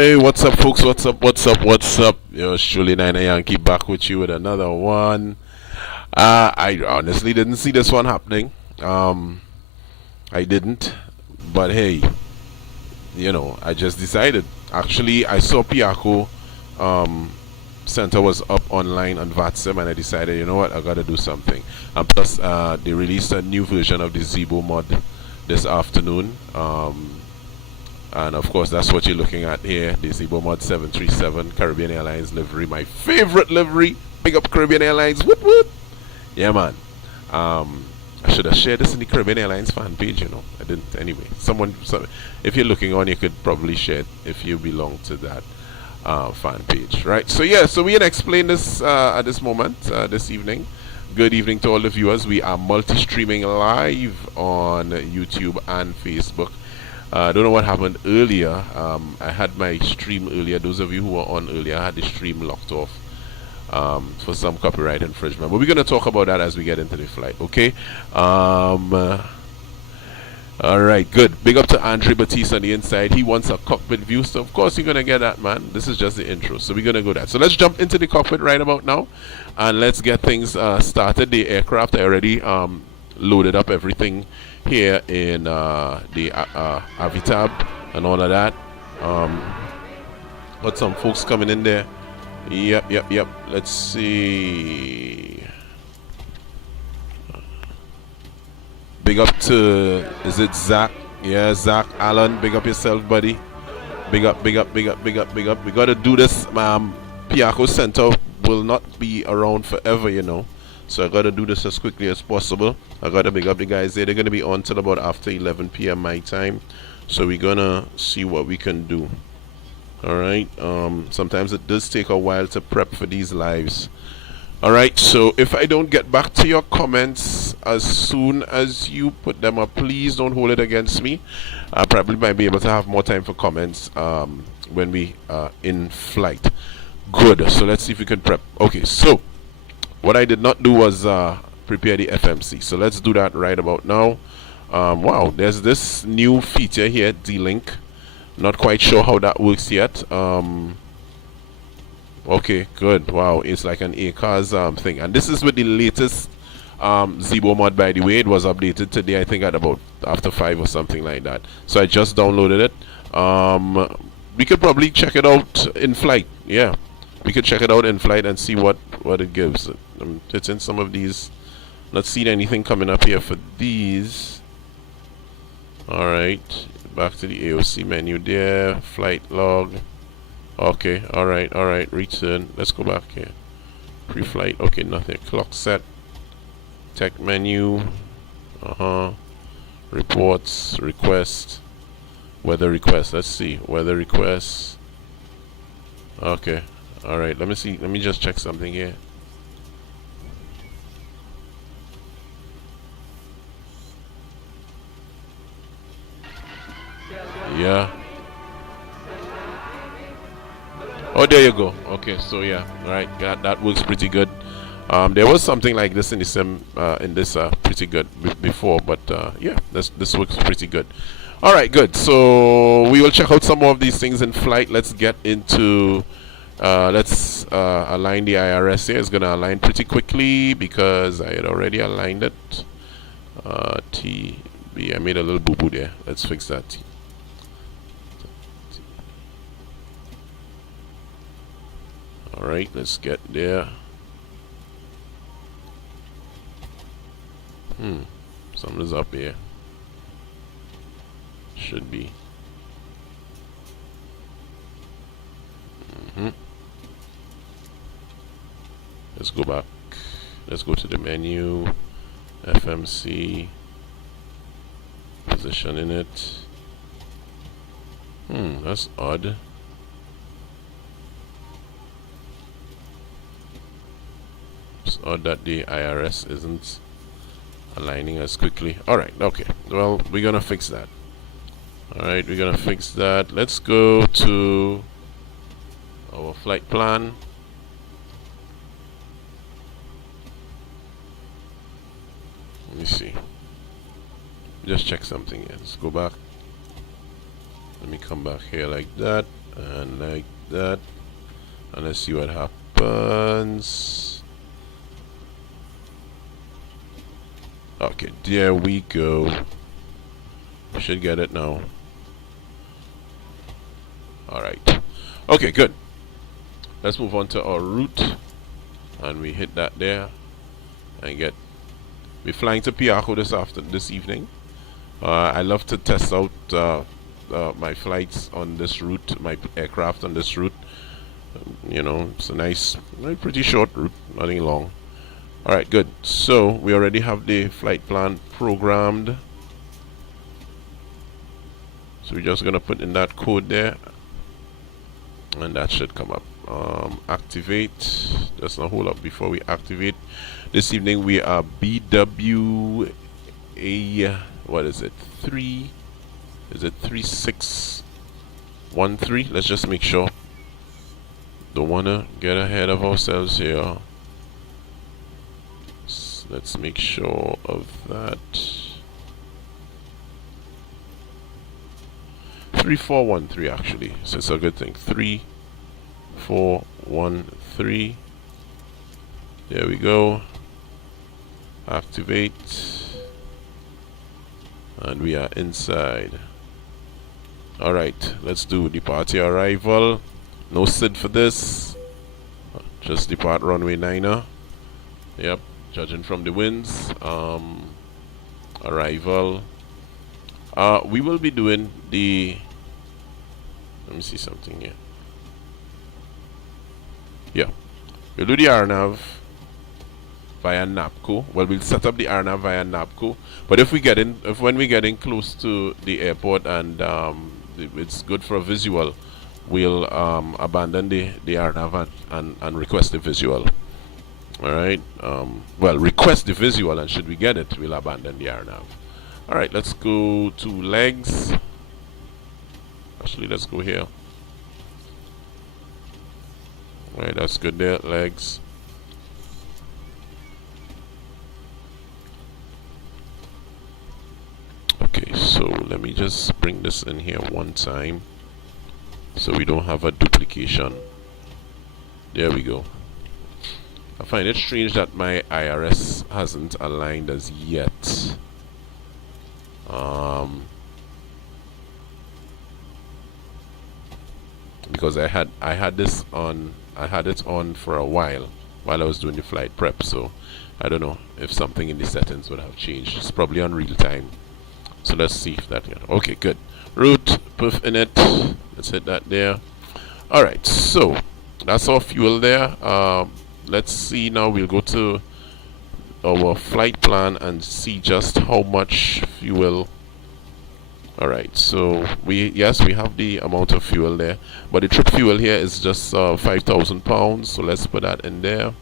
Hey, what's up, folks? What's up? Yo, Shirley Niner Yankee back with you with another one. I honestly didn't see this one happening. I didn't, but hey, you know, I just decided. Actually, I saw Piaco Center was up online on VATSIM, and I decided, you know what, I gotta do something. And plus, they released a new version of the Zibomod this afternoon. And of course, that's what you're looking at here, the Zibomod 737 Caribbean Airlines livery, my favorite livery. Big up Caribbean Airlines, woot woot. Yeah, man. I should have shared this in the Caribbean Airlines fan page, you know. I didn't anyway. If you're looking on, you could probably share it if you belong to that fan page, right? So yeah, so we can explain this at this moment, this evening. Good evening to all the viewers. We are multi-streaming live on YouTube and Facebook. I don't know what happened earlier. I had my stream earlier. Those of you who were on earlier, I had the stream locked off for some copyright infringement. But we're going to talk about that as we get into the flight, okay? Alright, good. Big up to Andre Batiste on the inside. He wants a cockpit view, so of course you're going to get that, man. This is just the intro, so we're going to go that. So let's jump into the cockpit right about now, and let's get things started. The aircraft, I already loaded up everything here in the Avitab and all of that. Got some folks coming in there. Yep. Let's see. Big up to, is it Zach? Yeah, Zach Allen. Big up yourself, buddy. Big up. We got to do this. Piaco Center will not be around forever, you know. So I got to do this as quickly as possible. I got to big up the guys there. They're going to be on till about after 11 p.m. my time. So we're going to see what we can do. Alright. Sometimes it does take a while to prep for these lives. Alright. So if I don't get back to your comments as soon as you put them up, please don't hold it against me. I probably might be able to have more time for comments when we are in flight. Good. So let's see if we can prep. Okay. So what I did not do was prepare the FMC. So let's do that right about now. Wow, there's this new feature here, D-Link. Not quite sure how that works yet. Okay, good. Wow, it's like an ACARS thing. And this is with the latest Zibomod, by the way. It was updated today, I think at about after 5 or something like that. So I just downloaded it. We could probably check it out in flight. Yeah, we could check it out in flight and see what it gives. It's in some of these. Not seeing anything coming up here for these. Alright, back to the AOC menu there. Flight log. Okay, alright, return. Let's go back here. Pre-flight, okay, nothing. Clock set. tech menu, reports, request, weather request. Let's see, weather request. Okay, all right, let me see, let me just check something here. Yeah. Oh, there you go. Okay, so yeah, all right, that works pretty good. There was something like this in this pretty good before, but yeah, this works pretty good. All right, good. So we will check out some more of these things in flight. Let's get into let's align the IRS here. It's gonna align pretty quickly because I had already aligned it. TB, I made a little boo-boo there. Let's fix that. All right, let's get there. Something's up here. Should be. Let's go back. Let's go to the menu. FMC. Positioning it. That's odd. It's odd that the IRS isn't aligning as quickly. Alright, okay. Well, we're gonna fix that. Alright, we're gonna fix that. Let's go to our flight plan. Let me see. Just check something here. Let's go back. Let me come back here like that and like that. And let's see what happens. Okay, there we go. We should get it now. Alright. Okay, good. Let's move on to our route. And we hit that there. And we're flying to Piaco this evening. I love to test out my flights on this route, my aircraft on this route. You know, it's a nice, pretty short route, nothing long. Alright, good. So we already have the flight plan programmed. So we're just gonna put in that code there, and that should come up. Activate. Just not hold up before we activate. This evening we are BWA. What is it? 3? Is it 3613? Let's just make sure. Don't wanna get ahead of ourselves here. Let's make sure of that. 3413 actually, so it's a good thing. 3413. There we go. Activate. And we are inside. Alright, let's do departure arrival. No SID for this. Just depart runway 9er. Yep. Judging from the winds, arrival. We will be doing the. Let me see something here. Yeah, we'll do the RNAV via NAPCO. Well, we'll set up the RNAV via NAPCO. But if when we get in close to the airport and it's good for a visual, we'll abandon the RNAV and request the visual. Alright, well, request the visual, and should we get it, we'll abandon the RNAV. Alright, let's go to legs. Actually, let's go here. Alright, that's good there, legs. Okay, so let me just bring this in here one time so we don't have a duplication. There we go. I find it strange that my IRS hasn't aligned as yet. Because I had this on, I had it on for a while I was doing the flight prep, so I don't know if something in the settings would have changed. It's probably on real time. So let's see if that, okay, good. Route, puff in it. Let's hit that there. Alright, so that's our fuel there. Let's see now, we'll go to our flight plan and see just how much fuel. Alright, so we have the amount of fuel there, but the trip fuel here is just 5,000 pounds, so let's put that in there.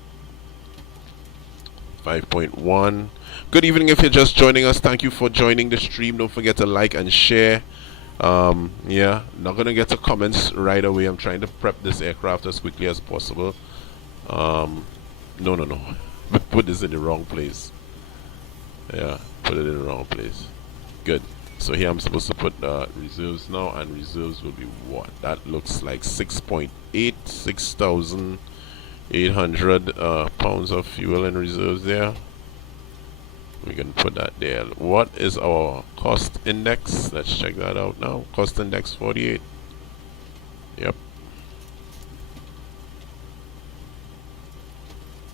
5.1. Good evening if you're just joining us. Thank you for joining the stream. Don't forget to like and share. Yeah, not gonna get to comments right away. I'm trying to prep this aircraft as quickly as possible. No. Put this in the wrong place. Yeah, put it in the wrong place. Good. So here I'm supposed to put reserves now, and reserves will be what? That looks like 6,800 pounds of fuel in reserves there. We can put that there. What is our cost index? Let's check that out now. Cost index 48. Yep.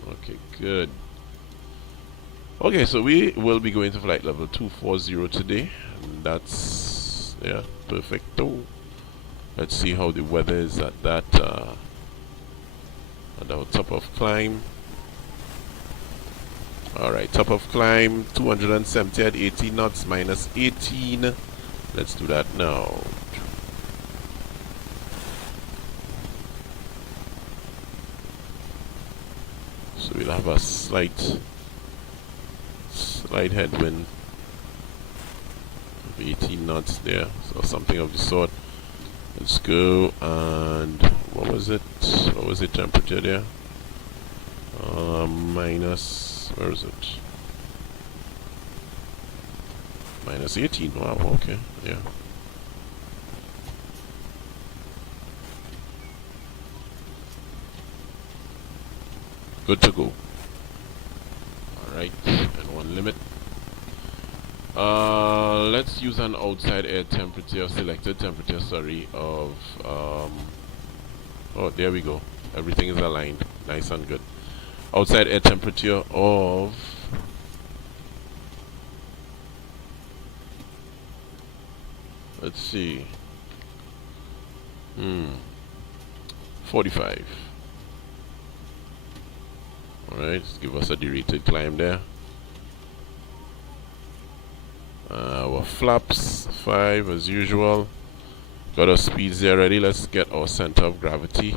Okay, good. Okay, so we will be going to flight level 240 today. And that's, yeah, perfecto. Let's see how the weather is at that at our top of climb. Alright, top of climb 270 at 18 knots, minus 18. Let's do that now. So we'll have a slight headwind of 18 knots there, so something of the sort. Let's go. And what was it? What was the temperature there? Minus, where is it? Minus 18. Wow, okay, yeah. Good to go. Alright, and one limit. Let's use an outside air temperature, selected temperature, sorry, of oh, there we go. Everything is aligned. Nice and good. Outside air temperature of 45. Alright, let's give us a derated climb there. Our flaps 5 as usual. Got our speeds there ready. Let's get our center of gravity.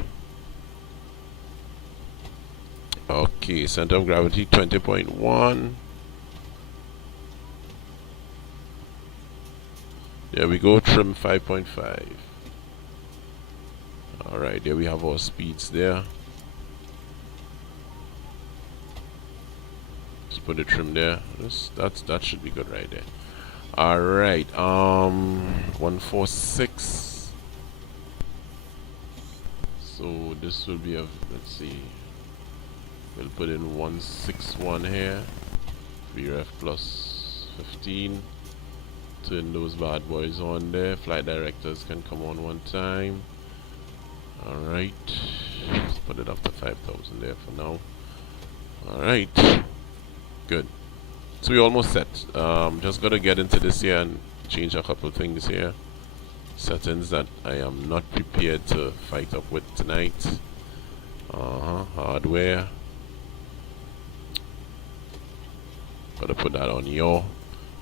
Okay, center of gravity 20.1. There we go, trim 5.5. Alright, there we have our speeds there. Let's put the trim there. That should be good right there. Alright, 146. So this will be a, let's see, we'll put in 161 here. VREF plus 15. Turn those bad boys on there. Flight directors can come on one time. Alright, let's put it up to 5,000 there for now. Alright, good. So we're almost set. Just gotta get into this here and change a couple things here. Settings that I am not prepared to fight up with tonight. Hardware. Gotta put that on yaw,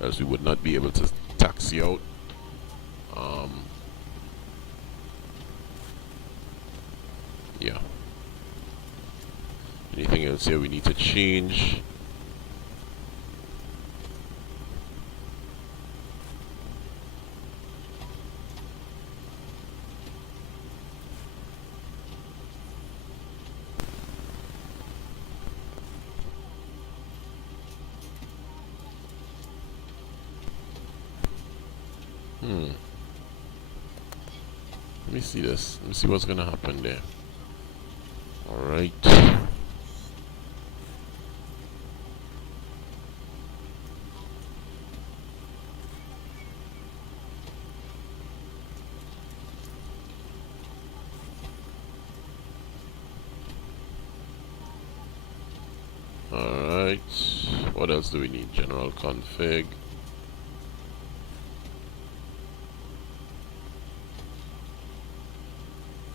else we would not be able to taxi out. Yeah. Anything else here we need to change? Let me see this. Let me see what's gonna happen there. Alright. Alright. What else do we need? General config.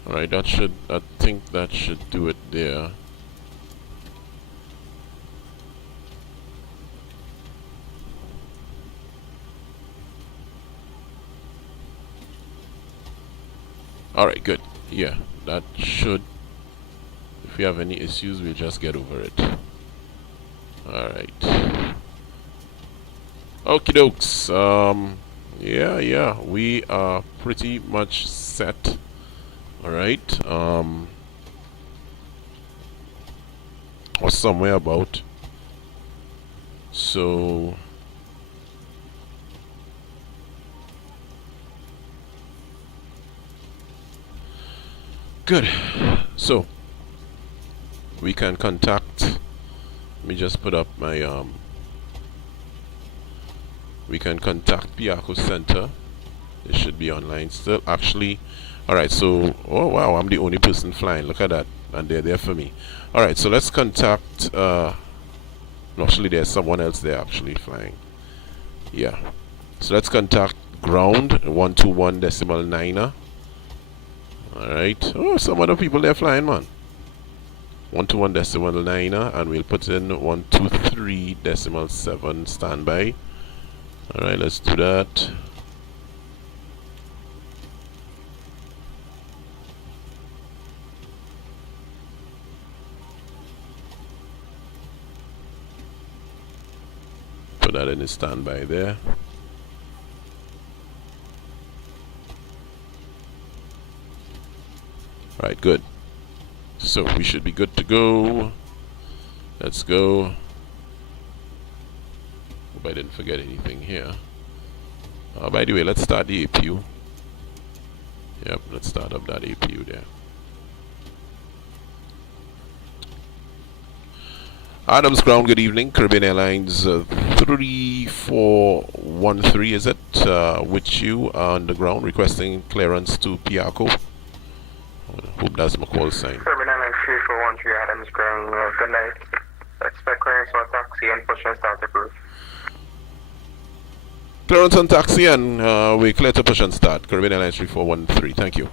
Alright, that should, I think that should do it there. Alright, good. Yeah, that should. If we have any issues, we'll just get over it. Alright. Okie dokes. Yeah, we are pretty much set. Alright. Or somewhere about. So good. So we can contact. Let me just put up my we can contact Piaco Center. They should be online still. Actually, alright, so oh wow, I'm the only person flying. Look at that. And they're there for me. Alright, so let's contact actually there's someone else there actually flying. Yeah. So let's contact ground 121.9er. Alright. Oh, some other people there flying, man. 121.9er, and we'll put in 123.7 standby. Alright, let's do that. Put that in the standby there. Right, good. So we should be good to go. Let's go. Hope I didn't forget anything here. By the way, let's start the APU. Yep, let's start up that APU there. Adams Ground, good evening. Caribbean Airlines 3413, is it? With you on the ground, requesting clearance to Piaco. Hope that's my call sign. Caribbean Airlines 3413, Adams Ground, good night. Expect clearance on taxi and push and start approved. Clearance on taxi and we clear to push and start. Caribbean Airlines 3413, thank you.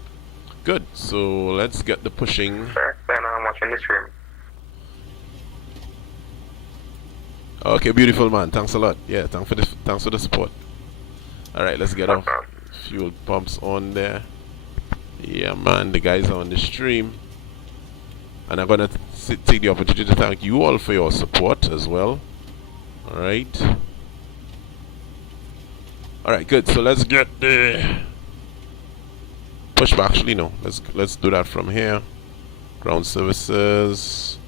Good, so let's get the pushing. Sure, then I'm watching the stream. Okay, beautiful man. Thanks a lot. Yeah, thanks for the support. All right, let's get off. Fuel pumps on there. Yeah, man. The guys are on the stream, and I'm gonna take the opportunity to thank you all for your support as well. All right. All right, good. So let's get the push back. Actually, no. Let's do that from here. Ground services.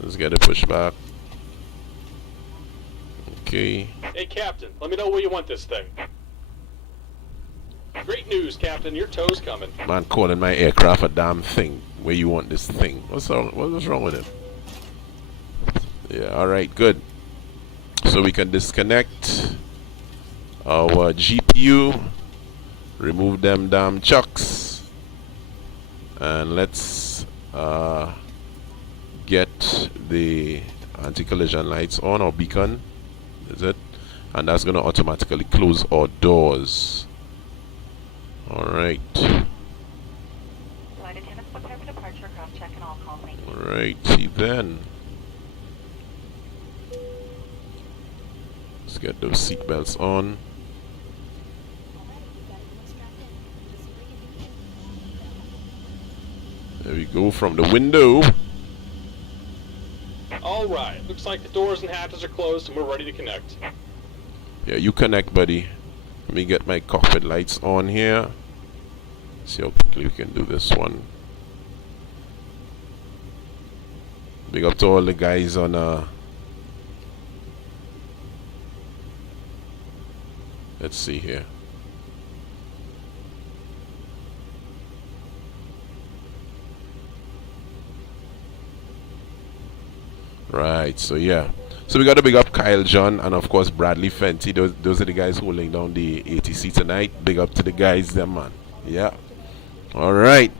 Let's get the push back. Okay. Hey, Captain, let me know where you want this thing. Great news, Captain. Your tow's coming. Man calling my aircraft a damn thing. Where you want this thing? What's wrong with it? Yeah, alright, good. So we can disconnect our GPU, remove them damn chucks, and let's get the anti-collision lights on, or beacon. Is it? And that's going to automatically close our doors. Alright. Alrighty then. Let's get those seatbelts on. There we go from the window. Alright, looks like the doors and hatches are closed and we're ready to connect. Yeah, you connect, buddy. Let me get my cockpit lights on here. See how quickly we can do this one. Big up to all the guys on let's see here. Right, so yeah. So we got to big up Kyle John and of course Bradley Fenty. Those are the guys holding down the ATC tonight. Big up to the guys there, man. Yeah. Alright.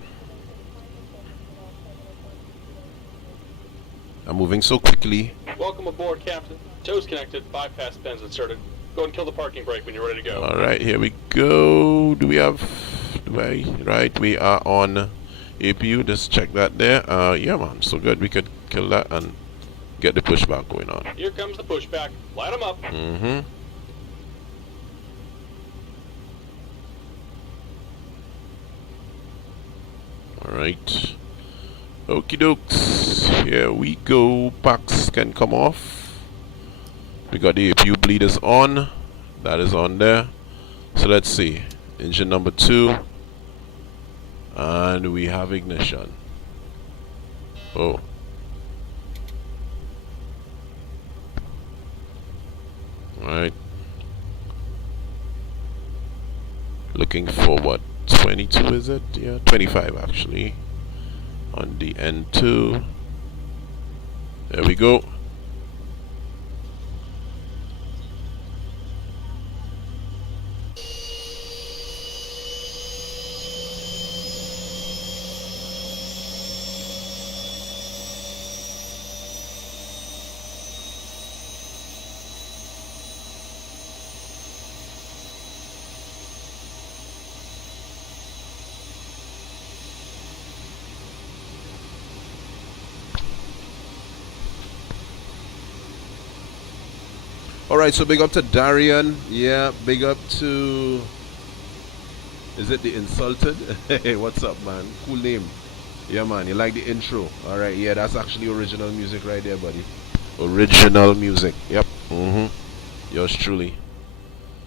I'm moving so quickly. Welcome aboard, Captain. Tow's connected, bypass pins inserted. Go and kill the parking brake when you're ready to go. Alright, here we go. Right, we are on APU. Just check that there. Yeah, man. So good. We could kill that and get the pushback going on. Here comes the pushback. Light them up. Mm-hmm. Alright. Okie dokes. Here we go. Packs can come off. We got the APU bleeders on. That is on there. So let's see. Engine number 2. And we have ignition. Oh. Alright. Looking for what? 22 is it? Yeah, 25 actually. On the N2. There we go. Alright, so big up to Darian. Yeah, big up to... Is it the Insulted? Hey, what's up, man? Cool name. Yeah, man, you like the intro? Alright, yeah, that's actually original music right there, buddy. Original music. Yep. Yours truly.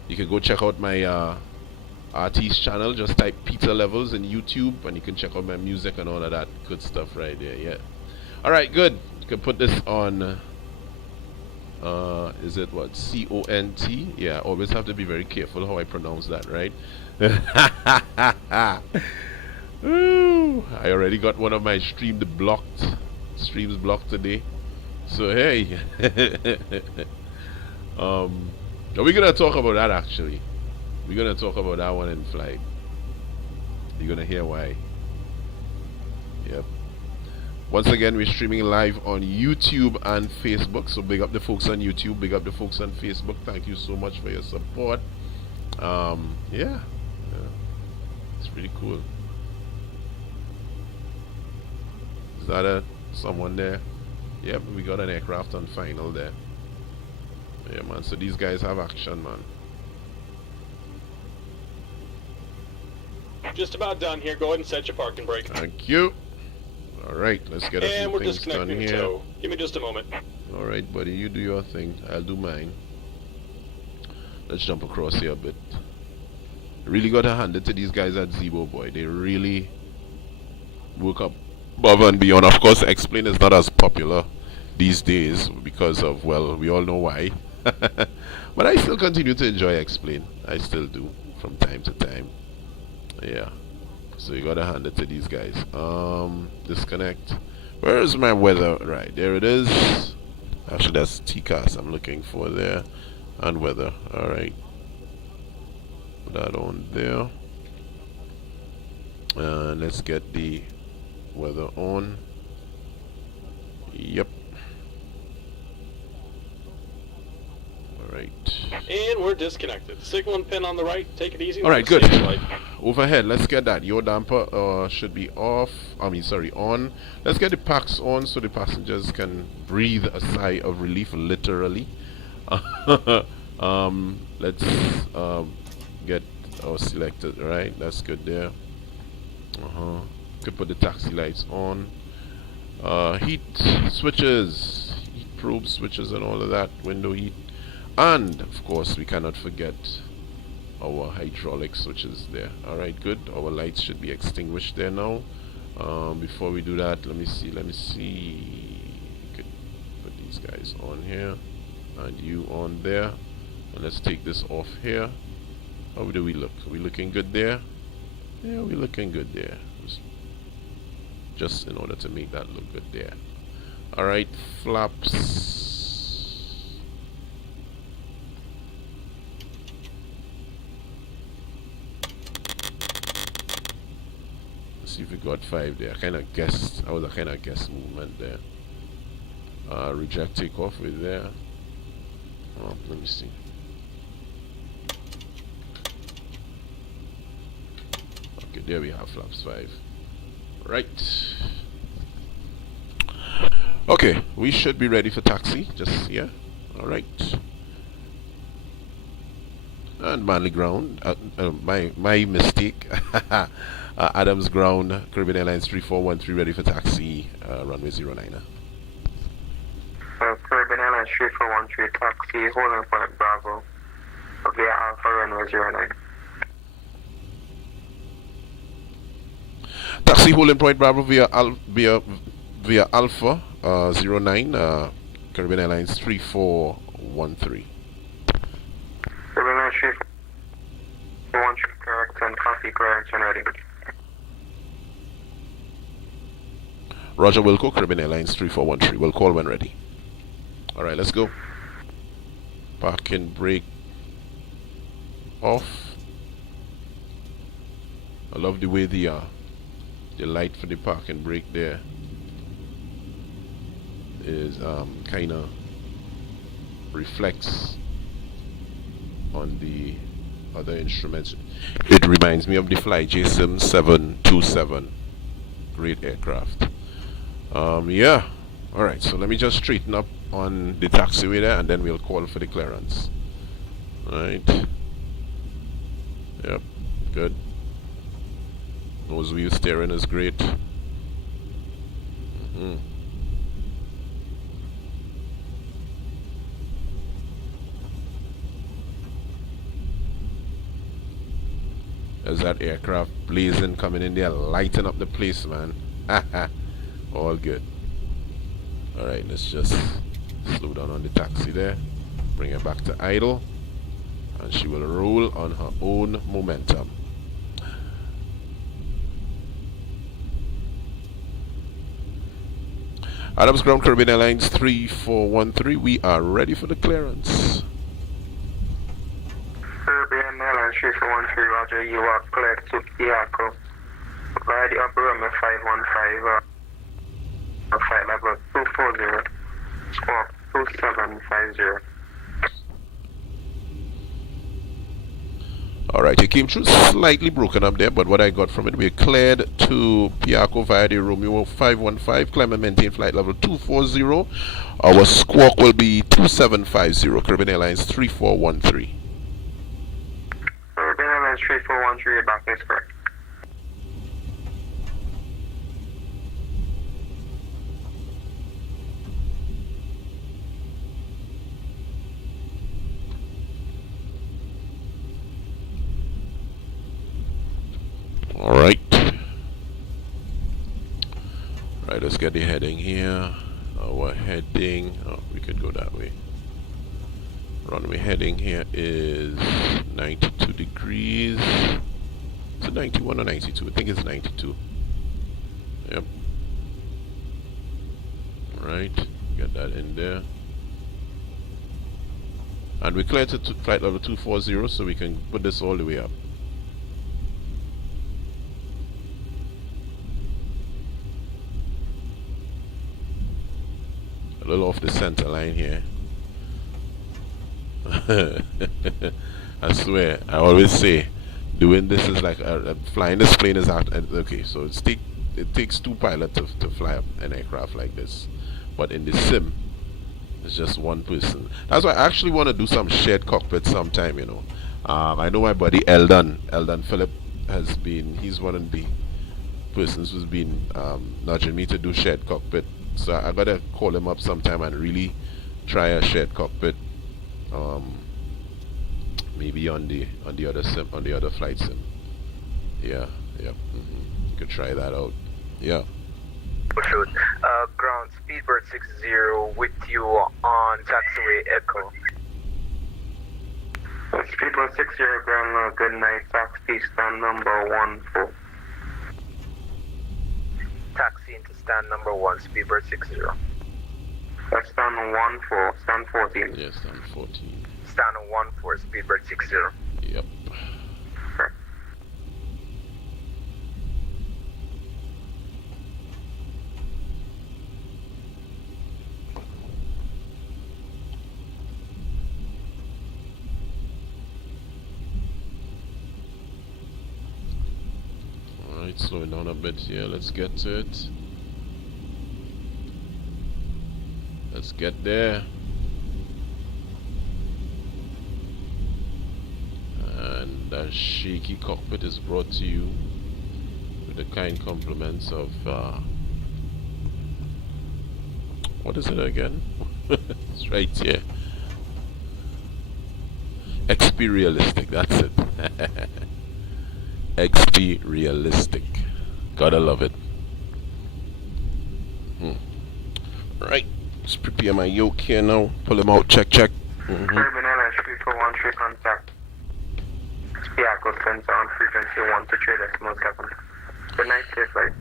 You can go check out my artist channel. Just type Peter Levels in YouTube, and you can check out my music and all of that good stuff right there. Yeah. Alright, good. You can put this on... is it what? C-O-N-T? Yeah, always have to be very careful how I pronounce that, right? Ooh, I already got one of my streams blocked today. So hey. Are we gonna talk about that actually? We're gonna talk about that one in flight. You're gonna hear why. Yep. Once again, we're streaming live on YouTube and Facebook. So big up the folks on YouTube, big up the folks on Facebook. Thank you so much for your support. Yeah. It's pretty cool. Is that someone there? Yep, we got an aircraft on final there. Yeah, man. So these guys have action, man. Just about done here. Go ahead and set your parking brake. Thank you. Alright, let's get a few things done here. Tow. Give me just a moment. Alright, buddy, you do your thing. I'll do mine. Let's jump across here a bit. Really got to hand it to these guys at Zibomod, boy. They really work up above and beyond. Of course, XPLANE is not as popular these days because of, well, we all know why. But I still continue to enjoy XPLANE. I still do from time to time. Yeah. So you gotta hand it to these guys. Disconnect. Where is my weather? Right, there it is. Actually, that's TCAS I'm looking for there. And weather. Alright. Put that on there. And let's get the weather on. Yep. Alright. And we're disconnected. Signaling pin on the right. Take it easy. Alright, good. Overhead, let's get that. Your damper should be off. On. Let's get the packs on so the passengers can breathe a sigh of relief, literally. Let's get our selected, right? That's good there. Could put the taxi lights on. Heat switches, heat probe switches and all of that, window heat. And of course we cannot forget our hydraulic switches there. Alright, good. Our lights should be extinguished there now. Before we do that, let me see. Could put these guys on here and you on there. And let's take this off here. How do we look? Are we looking good there? Yeah, we're looking good there. Just in order to make that look good there. Alright, flaps. See if we got 5 there. I kind of guessed. I was a kind of guess movement there. Reject takeoff with there. Oh, let me see. Okay, there we have flaps 5. Right. Okay, we should be ready for taxi. Just here. Alright. And Manly ground. My mistake. Adams ground. Caribbean Airlines 3413 ready for taxi. Runway 09. Caribbean Airlines 3413 taxi, holding point Bravo, via Alpha runway 09. Taxi holding point Bravo via Alpha 09. Caribbean Airlines 3413. Caribbean Airlines 3413 correct and copy clearance when ready. Roger Wilco, Caribbean Airlines 3413. We'll call when ready. Alright, let's go. Parking brake off. I love the way the light for the parking brake there is kind of reflects on the other instruments. It reminds me of the Fly Sim 727. Great aircraft. Yeah. Alright, so let me just straighten up on the taxiway there and then we'll call for the clearance. Alright. Yep, good. Nose wheel steering is great. There's that aircraft blazing coming in there, lighting up the place, man. All good. Alright, let's just slow down on the taxi there. Bring her back to idle. And she will roll on her own momentum. Adams Ground, Caribbean Airlines 3413. We are ready for the clearance. Caribbean Airlines 3413, Roger, you are cleared to Piaco. Via the upper runway 515, flight level 240, squawk 2750. Alright, it came through slightly broken up there, but what I got from it, we're cleared to Piaco via the Romeo 515, climb and maintain flight level 240. Our squawk will be 2750, Caribbean Airlines 3413. Caribbean Airlines 3413, your back is correct. Alright. Right, let's get the heading here. Our heading, we could go that way. Runway heading here is 92 degrees. Is it 91 or 92? I think it's 92. Yep. Right, get that in there. And we cleared to flight level 240, so we can put this all the way up. A little off the center line here. I swear, I always say doing this is like flying this plane is out. Okay, so it takes two pilots to fly up an aircraft like this, but in the sim it's just one person. That's why I actually want to do some shared cockpit sometime, you know. I know my buddy Eldon Phillip he's one of the persons who's been nudging me to do shared cockpit. So I gotta call him up sometime and really try a shared cockpit. Maybe on the other flight sim. Yeah, yep. You could try that out. Yeah. Ground Speedbird 60 with you on taxiway Echo. Speedbird 60 ground, good night, taxi stand number 14. Taxi into stand number 1, Speedbird 60. That's stand 14, stand 14. Yes, stand 14. Stand 14, Speedbird 60. Yep. Sure. Alright, slowing down a bit here. Let's get to it. Let's get there. The shaky cockpit is brought to you with the kind compliments of what is it again? It's right here. XP Realistic, that's it. XP Realistic. Gotta love it. Right, let's prepare my yoke here now. Pull him out, check. Caribbean Airlines 3413 contact. Piaco Center on frequency 123.7. Good night, safe flight.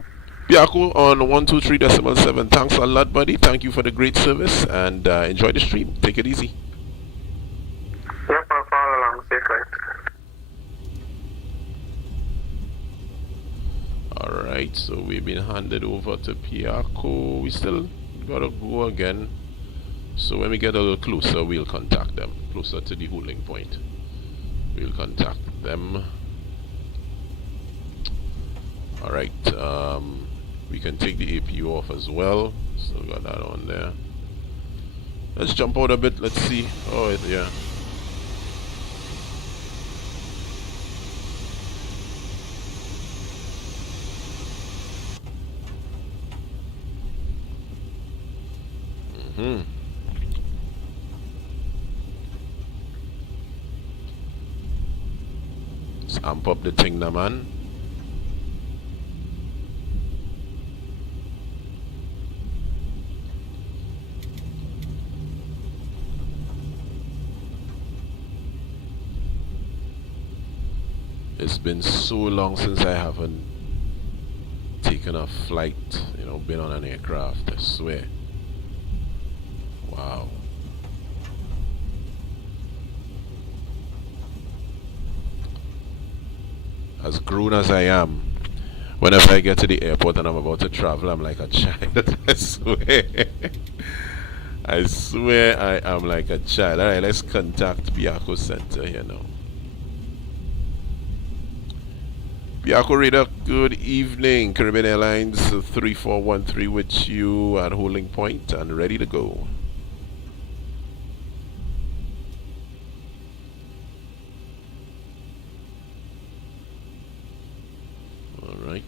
Piaco on 123.7. Thanks a lot, buddy. Thank you for the great service and enjoy the stream. Take it easy. Yep, I'll follow along, safe flight. Alright, so we've been handed over to Piaco. We still gotta go again. So when we get a little closer, we'll contact them. Closer to the holding point. We'll contact them. Alright, we can take the APU off as well. Still got that on there. Let's jump out a bit. Let's see. Oh, yeah. Let's amp up the thing now, man. It's been so long since I haven't taken a flight, you know, been on an aircraft, I swear. Wow. As grown as I am, whenever I get to the airport and I'm about to travel, I'm like a child. I swear. I swear I am like a child. Alright, let's contact Piaco Center here now. Piaco Radar, good evening. Caribbean Airlines 3413 with you at holding point and ready to go. Alright.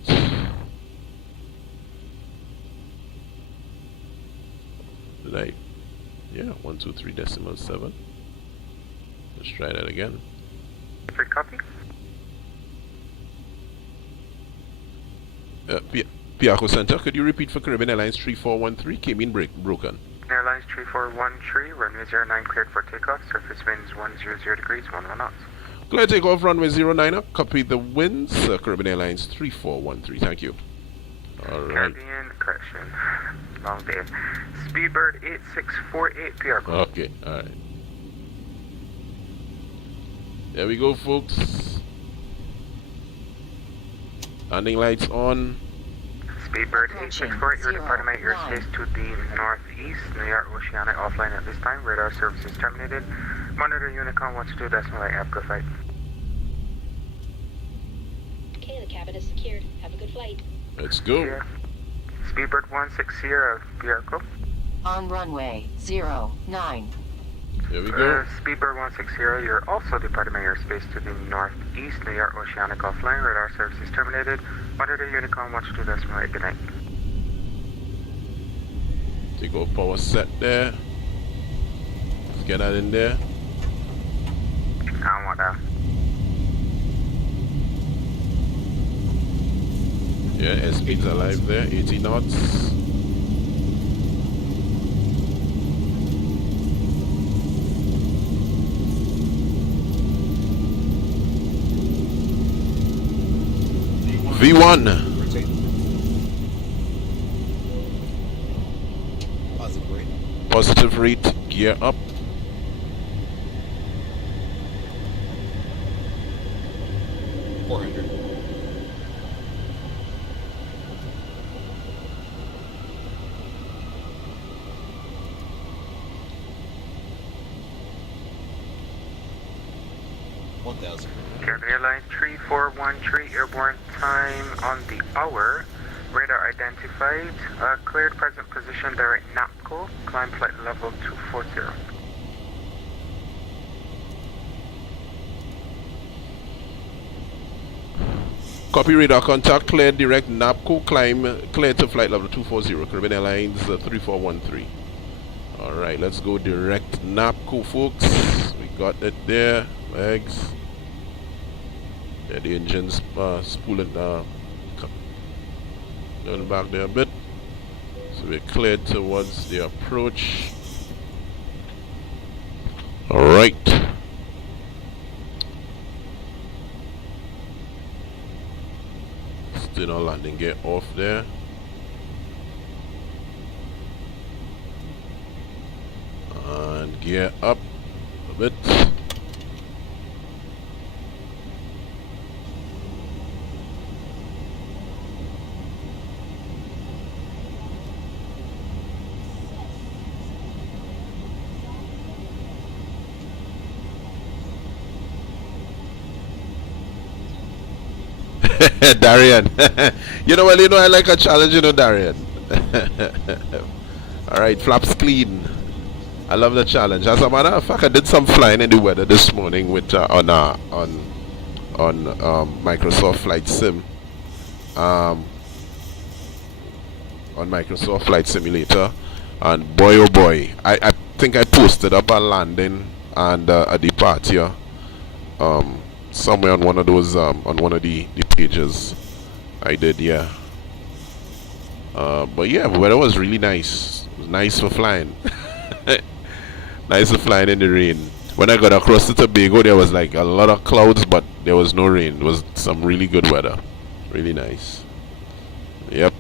Right. Yeah, 123.7. Let's try that again. Free copy. Piaco Center, could you repeat for Caribbean Airlines 3413? Came in broken. Airlines 3413, runway 09 cleared for takeoff. Surface winds 100 degrees, 11 knots. Clear takeoff, runway 09 up. Copy the winds. Caribbean Airlines 3413. Thank you. All right. Caribbean, correction. Long day. Speedbird 8648, Piaco. Okay, all right. There we go, folks. Landing lights on. Speedbird 8648, you're departing my airspace to the northeast. New York Oceanic offline at this time. Radar services terminated. Monitor Unicom 122.8 Africa flight. Okay, the cabin is secured. Have a good flight. Let's go. Yeah. Speedbird 160, Piaco. On runway 09. Here we go. Speedbird 160, you're also departing my airspace to the northeast. New York Oceanic offline. Radar services terminated. Monitor Unicom 122.8. Good night. Take our power set there. Let's get that in there. I don't want that. Yeah, S8's alive there. 80 knots. V1. Positive rate. Positive rate. Gear up. $400. $1,000. Caribbean Airlines 3413, airborne time on the hour. Radar identified. Cleared present position, direct NAPCO. Climb flight level 240. Copy radar contact, clear direct NAPCO, climb, clear to flight level 240, Caribbean Airlines 3413. Alright, let's go direct NAPCO, folks. We got it there. Legs. Yeah, the engine's spooling, going back there a bit. So we're cleared towards the approach. Alright. Still on landing gear off there. And gear up a bit. Darian. You know, well, you know, I like a challenge, you know, Darian. Alright, flaps clean. I love the challenge. As a matter of fact, I did some flying in the weather this morning with on Microsoft Flight Sim. On Microsoft Flight Simulator, and boy oh boy, I think I posted up a landing and a departure somewhere on one of those on one of the pages. I did, yeah. But yeah, the weather was really nice. It was nice for flying. Nice for flying in the rain. When I got across to Tobago, there was like a lot of clouds, but there was no rain. It was some really good weather. Really nice. Yep.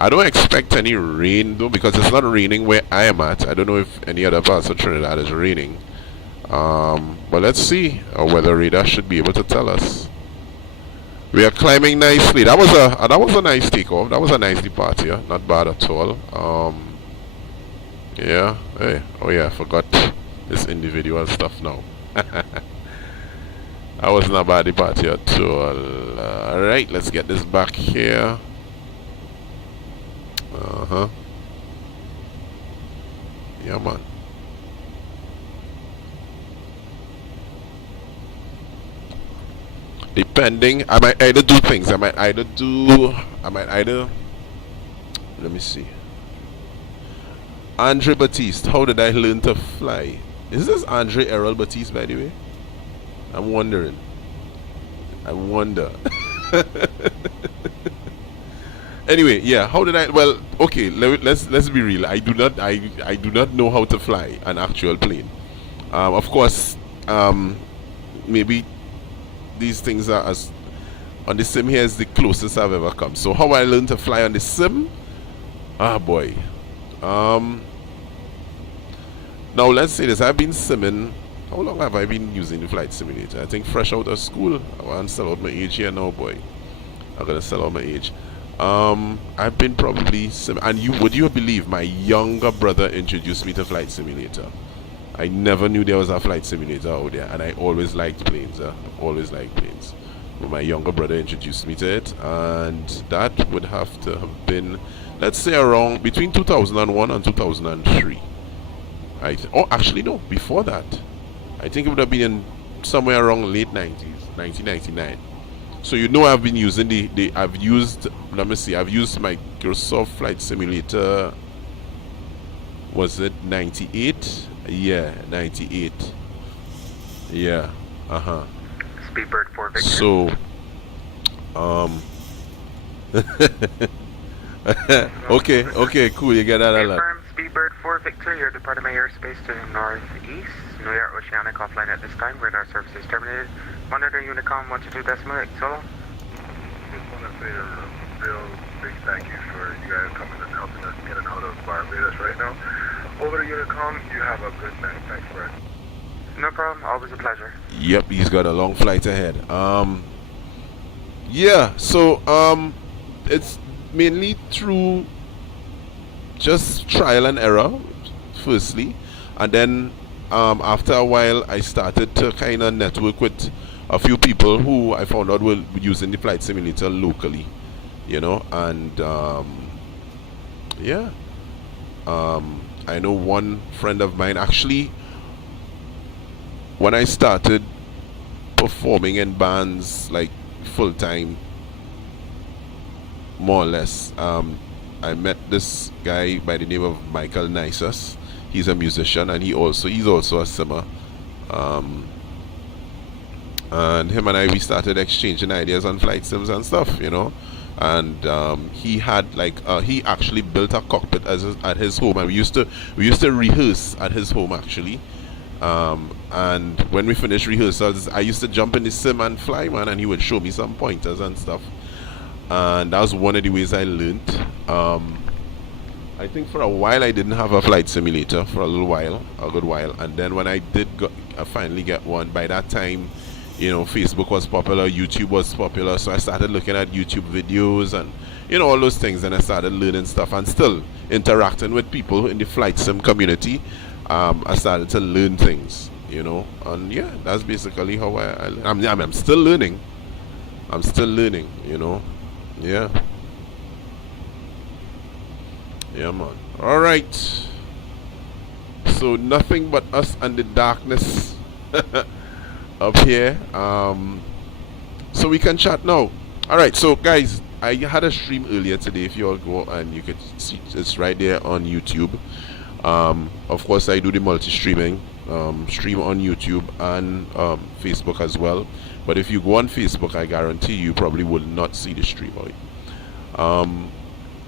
I don't expect any rain though, because it's not raining where I am at. I don't know if any other parts of Trinidad is raining. But let's see. Our weather radar should be able to tell us. We are climbing nicely. That was a nice takeoff. That was a nice departure. Not bad at all. Yeah. Hey. Oh yeah, I forgot this individual stuff now. That was not a bad departure at all. Alright, let's get this back here. Yeah, man. Depending, I might either do things. I might either let me see. Andre Batiste, how did I learn to fly? Is this Andre Errol Batiste, by the way? I'm wondering. I wonder. Anyway, yeah, how did I? Well, okay, let's be real. I do not know how to fly an actual plane. Of course, maybe these things are as on the sim here is the closest I've ever come. So how I learned to fly on the sim? Ah boy. Now let's say this. I've been simming. How long have I been using the flight simulator? I think fresh out of school. I want to sell out my age here now, boy. I'm gonna sell out my age. I've been probably and would you believe my younger brother introduced me to flight simulator? I never knew there was a flight simulator out there, and I always liked planes. Always liked planes. But my younger brother introduced me to it, and that would have to have been, let's say, around between 2001 and 2003. Oh, actually no, before that. I think it would have been in somewhere around late 90s, 1999. So you know I've been using I've used Microsoft Flight Simulator. Was it 98? Yeah, 98. Yeah. Speedbird 4 Victor. So okay, cool, you get that a lot. Confirm Speedbird 4 Victor, you're departing my airspace to the northeast. New York Oceanic offline at this time. Radar services terminated. Monitor Unicom 122.8 solo. Just want to say a real big thank you for you guys coming and helping us get an out of our radars right now. Over to Unicom, you have a good night. Thanks, Fred. No problem, always a pleasure. Yep, he's got a long flight ahead. Yeah, so it's mainly through just trial and error, firstly, and then after a while I started to kind of network with a few people who I found out were using the flight simulator locally, you know, and yeah, I know one friend of mine actually, when I started performing in bands like full time, more or less. I met this guy by the name of Michael Nisus. He's a musician and he's also a simmer. And him and I, we started exchanging ideas on flight sims and stuff, you know. And he had like he actually built a cockpit at his home, and we used to rehearse at his home actually. And when we finished rehearsals, I used to jump in the sim and fly, man, and he would show me some pointers and stuff. And that was one of the ways I learned. I think for a while I didn't have a flight simulator for a little while, a good while, and then when I did finally get one, by that time, you know, Facebook was popular, YouTube was popular, so I started looking at YouTube videos and, you know, all those things, and I started learning stuff and still interacting with people in the flight sim community. I started to learn things, you know, and yeah, that's basically how I'm still learning. I'm still learning, you know. Yeah. Yeah, man. All right. So nothing but us and the darkness up here. So we can chat now. All right. So guys, I had a stream earlier today. If you all go and you could see, it's right there on YouTube. Of course, I do the multi-streaming, stream on YouTube and Facebook as well. But if you go on Facebook, I guarantee you probably will not see the stream.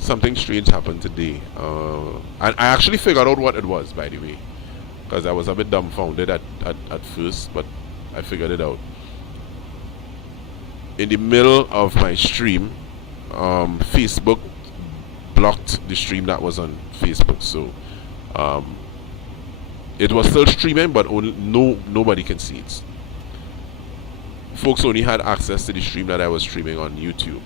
Something strange happened today, and I actually figured out what it was, by the way, because I was a bit dumbfounded at first, but I figured it out. In the middle of my stream, Facebook blocked the stream that was on Facebook, so it was still streaming, but nobody can see it. Folks only had access to the stream that I was streaming on YouTube,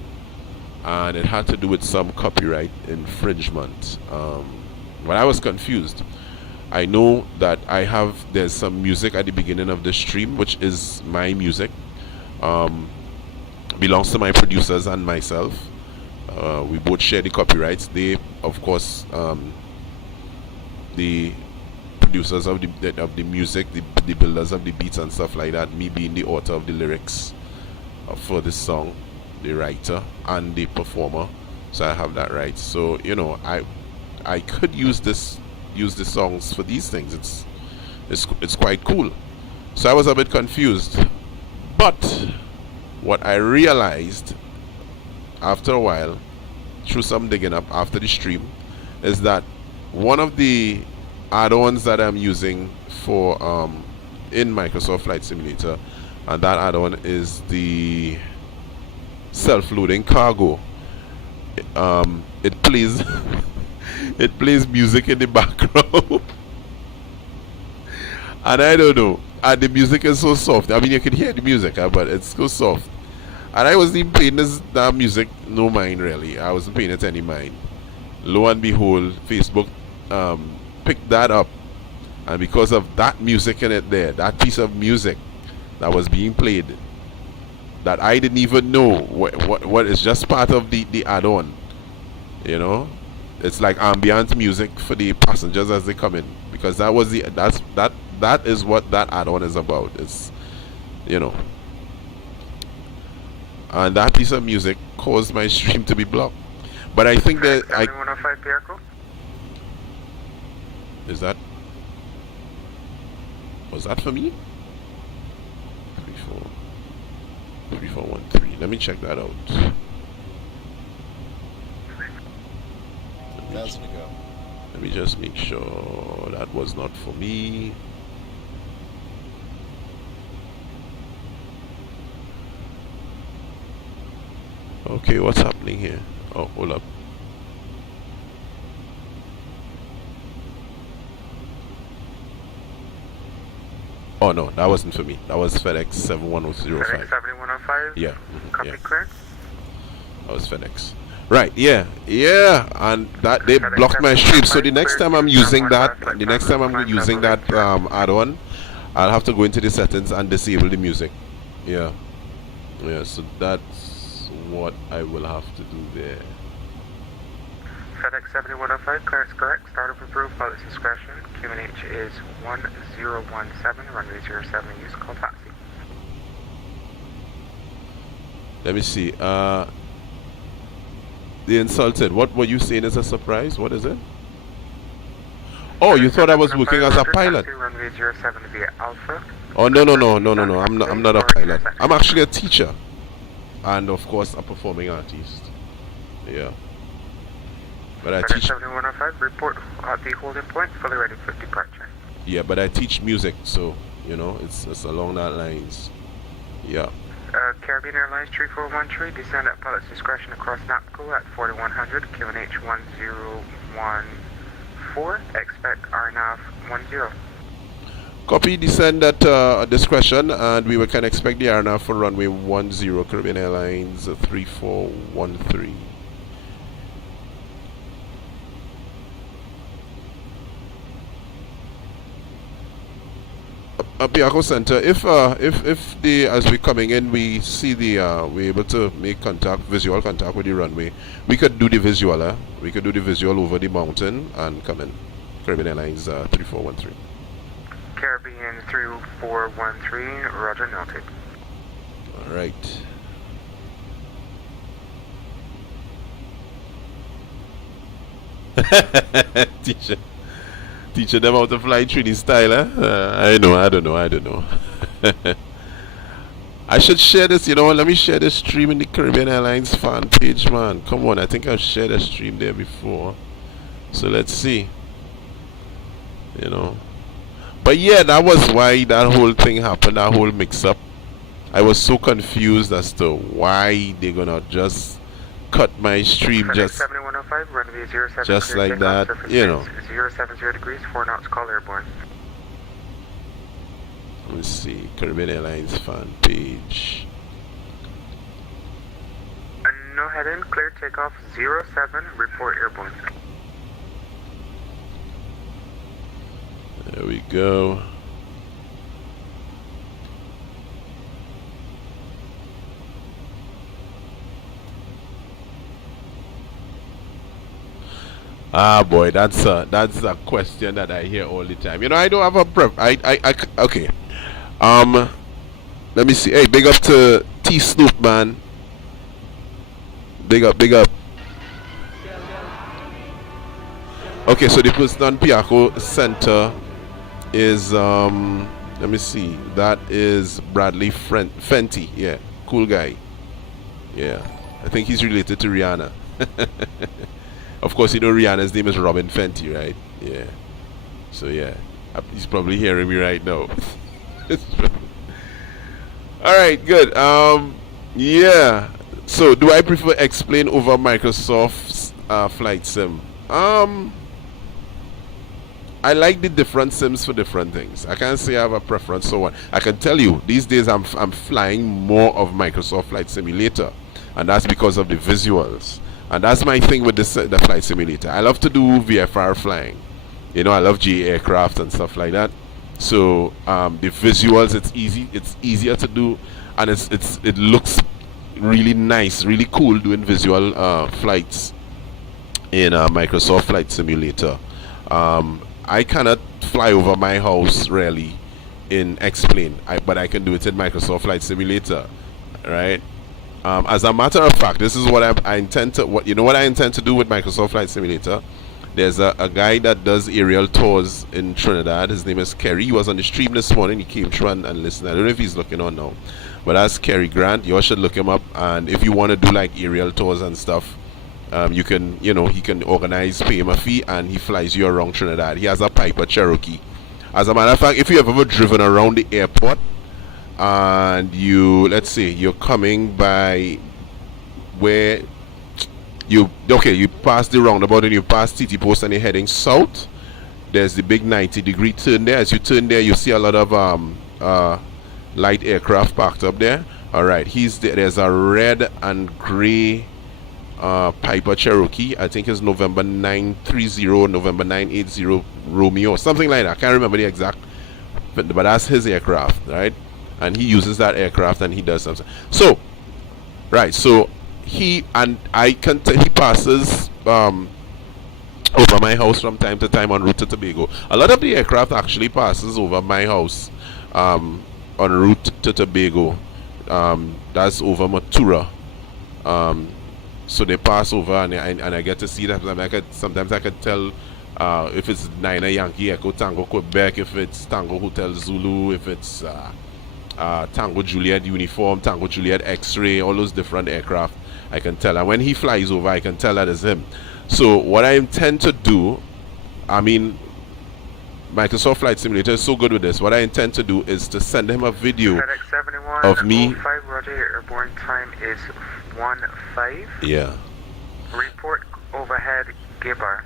and it had to do with some copyright infringement. But I was confused. I know that there's some music at the beginning of the stream, which is my music, belongs to my producers and myself. We both share the copyrights. They, of course, the producers of the music, the builders of the beats and stuff like that, me being the author of the lyrics for this song, the writer and the performer, so I have that right. So, you know, I could use the songs for these things. It's quite cool. So I was a bit confused, but what I realized after a while, through some digging up after the stream, is that one of the add-ons that I'm using for in Microsoft Flight Simulator, and that add-on is the self-loading cargo. It plays it plays music in the background and I don't know, and the music is so soft. I mean, you can hear the music, but it's so soft, and I wasn't even paying that music no mind, really. I wasn't paying it any mind. Lo and behold, Facebook picked that up, and because of that music in it there, that piece of music that was being played, that I didn't even know what is just part of the add-on, you know, it's like ambient music for the passengers as they come in, because that is what that add-on is about. It's, you know, and that piece of music caused my stream to be blocked. But I think that was that for me? 3413. Let me check that out. 1,000 ago. Let me just make sure that was not for me. Okay, what's happening here? Oh, hold up. Oh no, that wasn't for me. That was FedEx 71005. FedEx 7105? Yeah. Copy, Yeah. clear? That was FedEx. Right, yeah, and that they blocked my stream. So the next time I'm using that, add-on, I'll have to go into the settings and disable the music. Yeah, so that's what I will have to do there. FedEx 7105, clearance correct. Start of approved, pilot's discretion. QNH is 1017, runway 07, use call taxi. Let me see. The insulted. What were you saying is a surprise? What is it? Oh, you thought I was working as a pilot? Runway 07 via Alpha. Oh no. I'm not a pilot. I'm actually a teacher, and of course a performing artist. Yeah. But I teach. 7105. Report at the holding point. Fully ready for departure. Yeah, but I teach music, so you know it's along that lines. Yeah. Caribbean Airlines 3413, descend at pilot's discretion across NAPCO at 4100, QNH 1014, expect RNAV 10. Copy, descend at discretion, and we can expect the RNAV for runway 10, Caribbean Airlines 3413. Piaco Center. If the as we coming in, we see the we're able to make visual contact with the runway. We could do the visual. We could do the visual over the mountain and come in. Caribbean Airlines 3413. Caribbean 3413. Roger, noted. All right. Teaching them how to fly 3D style, I don't know. I should share this, let me share this stream in the Caribbean Airlines fan page, man. Come on, I think I've shared a stream there before. So let's see. But yeah, that was why that whole thing happened, that whole mix-up. I was so confused as to why they're gonna just cut my stream just like that, 070 degrees, 4 knots, call airborne. Let me see, Caribbean Airlines fan page. No head-in, clear takeoff 07, report airborne. There we go. Ah boy, that's a question that I hear all the time. I don't have a okay. Let me see. Hey, big up to T Snoop, man. Big up. Okay, so the person on Piaco Center is let me see. That is Bradley Fenty. Yeah, cool guy. Yeah, I think he's related to Rihanna. Of course, Rihanna's name is Robin Fenty, right? Yeah. So yeah, he's probably hearing me right now. All right, good. Yeah. So, do I prefer XPLANE over Microsoft's Flight Sim? I like the different sims for different things. I can't say I have a preference. So what? I can tell you these days I'm flying more of Microsoft Flight Simulator, and that's because of the visuals. And that's my thing with the flight simulator. I love to do VFR flying. I love GA aircraft and stuff like that. So the visuals, it's easier to do, and it looks really nice, really cool doing visual flights in Microsoft Flight Simulator. I cannot fly over my house really in XPLANE, but I can do it in Microsoft Flight Simulator, right? As a matter of fact, this is what I intend to. What I intend to do with Microsoft Flight Simulator. There's a guy that does aerial tours in Trinidad. His name is Kerry. He was on the stream this morning. He came through and listened. I don't know if he's looking on now, but that's Kerry Grant. You all should look him up. And if you want to do like aerial tours and stuff, you can, he can pay him a fee, and he flies you around Trinidad. He has a Piper Cherokee. As a matter of fact, if you have ever driven around the airport, and let's say you're coming by where you pass the roundabout and you pass TT Post and you're heading south, there's the big 90-degree turn there. As you turn there, you see a lot of light aircraft parked up there. Alright, there's a red and gray Piper Cherokee. I think it's November 930, November 980 Romeo, something like that. I can't remember the exact, but that's his aircraft, right? And he uses that aircraft and he does something. So, right, so he passes over my house from time to time en route to Tobago. A lot of the aircraft actually passes over my house en route to Tobago. that's over Matura. So they pass over, and I get to see that. Sometimes I could tell if it's Niner Yankee Echo Tango Quebec, if it's Tango Hotel Zulu, if it's Tango Juliet Uniform, Tango Juliet X-Ray, all those different aircraft. I can tell, and when he flies over, I can tell that is him. So what I intend to do, I mean, Microsoft Flight Simulator is so good with this. What I intend to do is to send him a video FedEx 71, of me. 05, Roger, airborne time is 15. Yeah. Report overhead Gibber.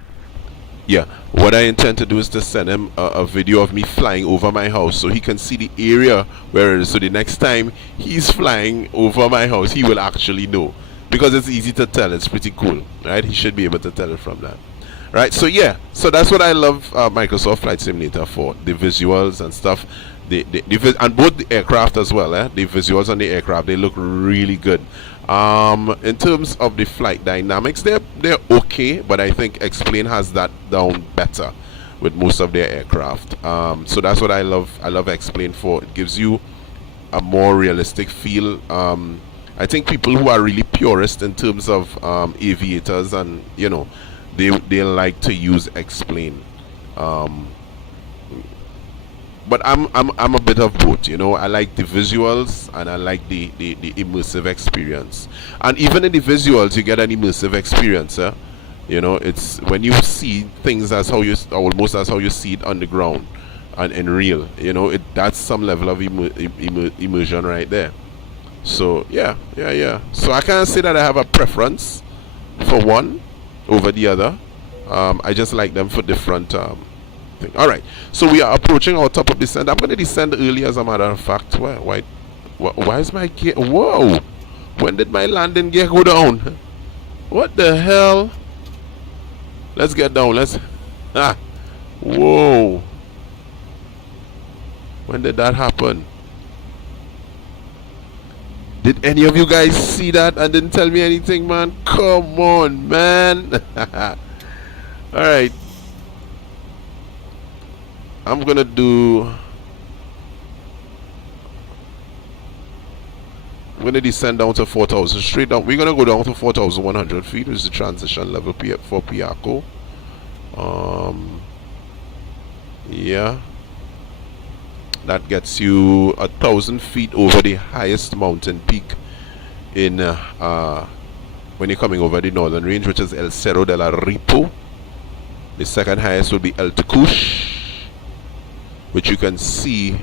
Yeah. What I intend to do is to send him a video of me flying over my house so he can see the area where it is. So the next time he's flying over my house, he will actually know. Because it's easy to tell. It's pretty cool. Right? He should be able to tell it from that. Right, so yeah, so that's what I love Microsoft Flight Simulator for, the visuals and stuff, and both the aircraft as well. The visuals on the aircraft, they look really good. In terms of the flight dynamics, they're okay, but I think XPLANE has that down better with most of their aircraft. So that's what I love XPLANE for. It gives you a more realistic feel. I think people who are really purist in terms of aviators, and you know, they like to use XPLANE, but I'm a bit of both. You know, I like the visuals and I like the immersive experience. And even in the visuals, you get an immersive experience. You know, it's when you see things as how you almost as how you see it on the ground and in real. You know, that's some level of immersion right there. So yeah. So I can't say that I have a preference for one over the other. I just like them for different things. Alright, so we are approaching our top of descent. I'm going to descend early, as a matter of fact. Why is my gear? Whoa! When did my landing gear go down? What the hell? Let's get down. Whoa! When did that happen? Did any of you guys see that and didn't tell me anything, man? Come on, man. Alright. I'm gonna descend down to 4,000 straight down. We're gonna go down to 4,100 feet, which is the transition level for Piaco. Yeah. That gets you 1,000 feet over the highest mountain peak in when you're coming over the northern range, which is El Cerro de la Ripo. The second highest will be El Tucush, which you can see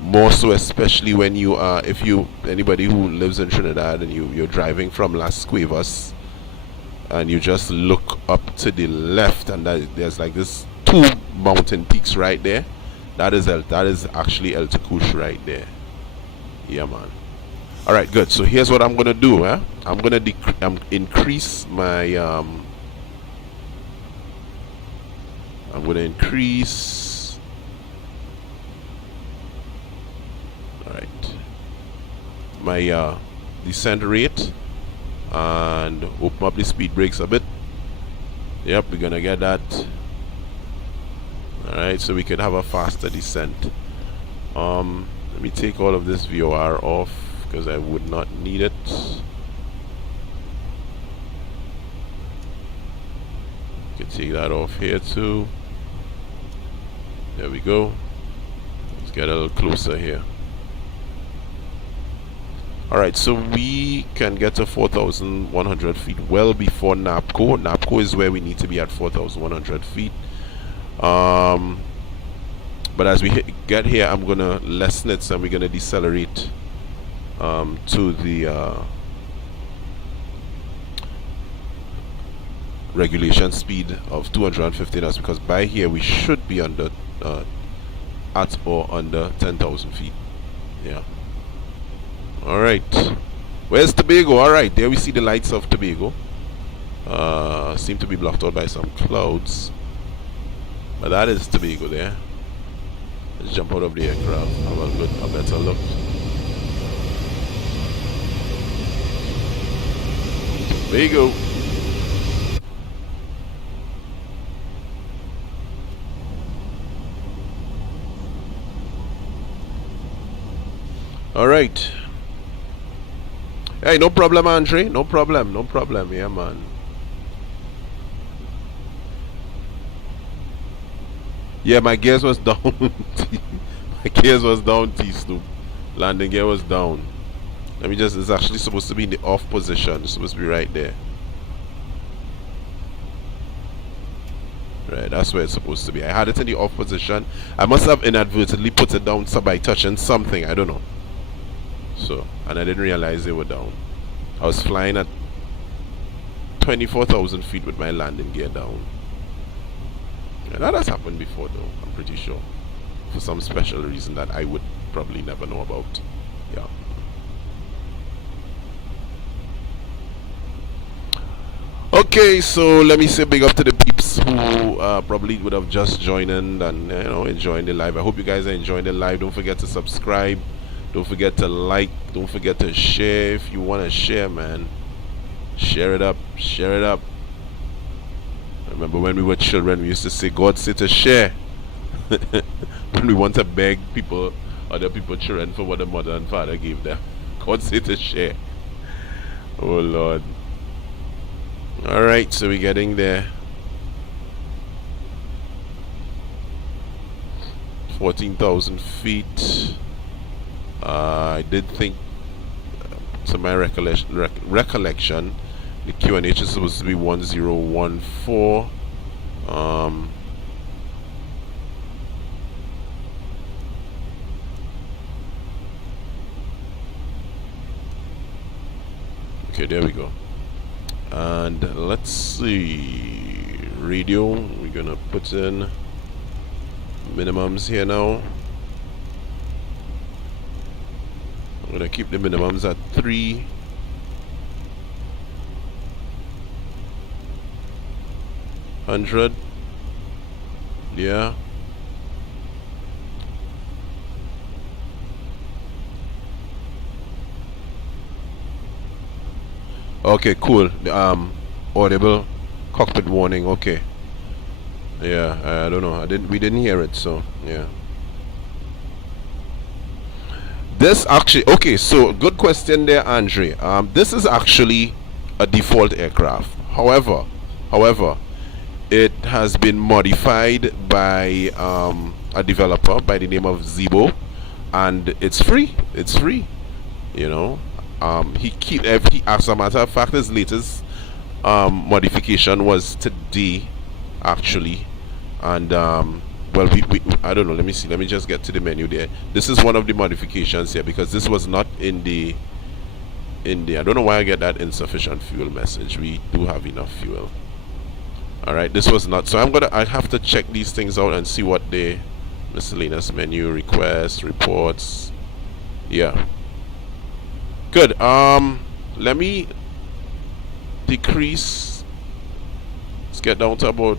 more so, especially when you are, anybody who lives in Trinidad and you're driving from Las Cuevas and you just look up to the left, and there's like this two mountain peaks right there. That is actually El Tucush right there. Yeah, man. All right, good. So here's what I'm gonna do. I'm gonna increase my I'm gonna increase. All right, my descent rate, and open up the speed brakes a bit. Yep, we're gonna get that. Alright, so we can have a faster descent. Let me take all of this VOR off because I would not need it. You can take that off here too. There we go. Let's get a little closer here. Alright, so we can get to 4,100 feet well before NAPCO. NAPCO is where we need to be at 4,100 feet. But as we get here, I'm gonna lessen it, and we're gonna decelerate to the regulation speed of 250 knots, because by here we should be under at or under 10,000 feet. Yeah. All right. Where's Tobago? All right, there we see the lights of Tobago. Seem to be blocked out by some clouds. But that is Tobago there. Let's jump out of the aircraft, have a better look. Tobago. Alright. Hey, no problem, Andre. No problem. No problem. Yeah, man. Yeah, my gears was down. My gears was down, T-Snoop. Landing gear was down. Let me just, it's actually supposed to be in the off position. It's supposed to be right there. Right, that's where it's supposed to be. I had it in the off position. I must have inadvertently put it down by touching something. I don't know. So, and I didn't realize they were down. I was flying at 24,000 feet with my landing gear down. Yeah, that has happened before though, I'm pretty sure. For some special reason that I would probably never know about. Yeah. Okay, so let me say big up to the peeps who probably would have just joined in and enjoying the live. I hope you guys are enjoying the live. Don't forget to subscribe. Don't forget to like. Don't forget to share if you want to share, man. Share it up. Share it up. I remember when we were children, we used to say, God say to share. When we want to beg people, other people, children, for what the mother and father gave them. God say to share. Oh, Lord. Alright, so we're getting there. 14,000 feet. I did think, to my recollection, the QNH is supposed to be 1014. Okay, there we go. And let's see, radio, we're gonna put in minimums here now. I'm gonna keep the minimums at 300. Yeah. Okay, cool. Audible cockpit warning. Okay. Yeah, I don't know. We didn't hear it, so yeah. This actually, okay, so good question there, Andre. This is actually a default aircraft. However, it has been modified by a developer by the name of Zibo, and it's free. It's free. You know, as a matter of fact, his latest modification was today, actually, and well, I don't know. Let me see. Let me just get to the menu there. This is one of the modifications here because this was not in the. I don't know why I get that insufficient fuel message. We do have enough fuel. All right, this was not. So I have to check these things out and see what the miscellaneous menu, requests, reports. Yeah. Good. Let me decrease. Let's get down to about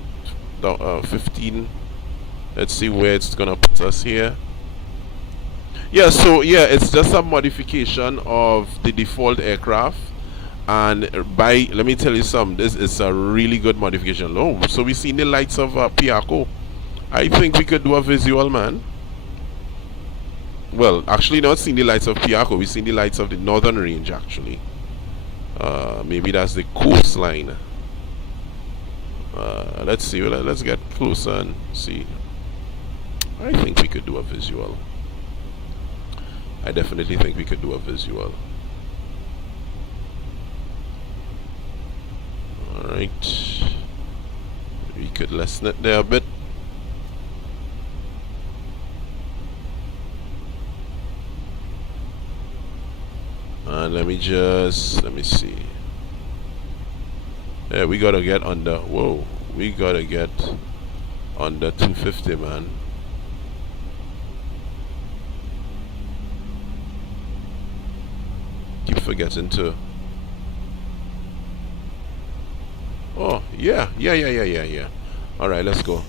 15. Let's see where it's gonna put us here. Yeah, so yeah, it's just a modification of the default aircraft, and let me tell you something, this is a really good modification. Oh, so we seen the lights of Piaco. I think we could do a visual, man. Well, actually not seen the lights of Piaco, we've seen the lights of the northern range actually. Maybe that's the coastline. Let's see, let's get closer and see. I think we could do a visual. I definitely think we could do a visual. Alright. We could lessen it there a bit. And let me see. Yeah, we gotta get under, whoa, we gotta get under 250, man. Keep forgetting to. Oh, yeah. Alright, let's go.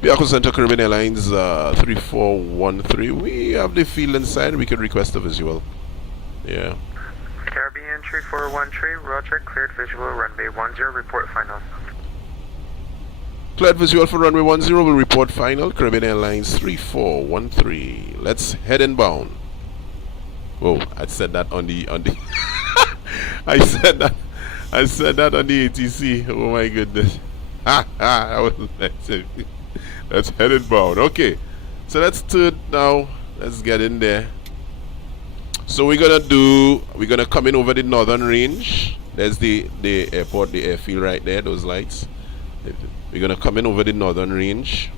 Piaco Center, Caribbean Airlines 3413. We have the field inside. We could request a visual. Yeah. Caribbean 3413, Roger, cleared visual, runway 10, report final. Cleared visual for runway 10 will report final. Caribbean Airlines 3413. Let's head inbound. Whoa, I said that on the I said that on the ATC. Oh my goodness. Let's head inbound. Okay. So let's turn now. Let's get in there. So we're gonna come in over the northern range. There's the airport, the airfield right there, those lights. We're gonna come in over the northern range,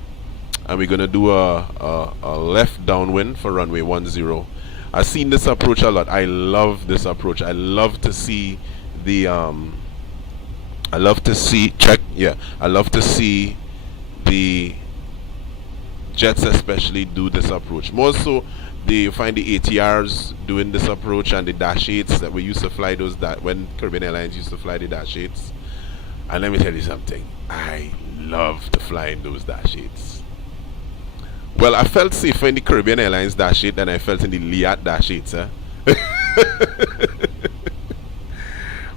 and we're gonna do a left downwind for runway 10. I've seen this approach a lot. I love this approach. I love to see the I love to see the jets especially do this approach. More so, you find the ATRs doing this approach, and the Dash 8s that we used to fly those, that when Caribbean Airlines used to fly the Dash 8s. And let me tell you something, I love to fly in those Dash 8s. Well, I felt safer in the Caribbean Airlines Dash 8 than I felt in the Liat Dash 8s.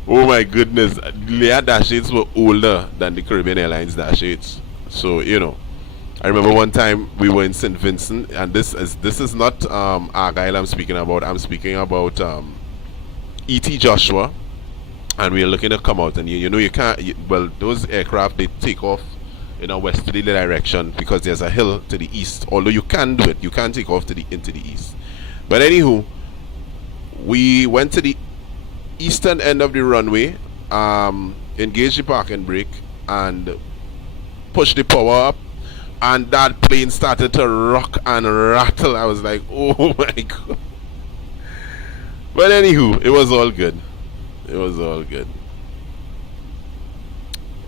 Oh my goodness, Liat Dash 8s were older than the Caribbean Airlines Dash 8s. So, you know, I remember one time we were in St. Vincent, and this is not Argyle I'm speaking about. I'm speaking about E.T. Joshua, and we are looking to come out, and you know you can't. Well, those aircraft, they take off in a westerly direction because there's a hill to the east. Although you can do it, you can take off into the east. But anywho, we went to the eastern end of the runway, engaged the parking brake, and pushed the power up. And that plane started to rock and rattle. I was like, oh my god. But anywho, it was all good. It was all good.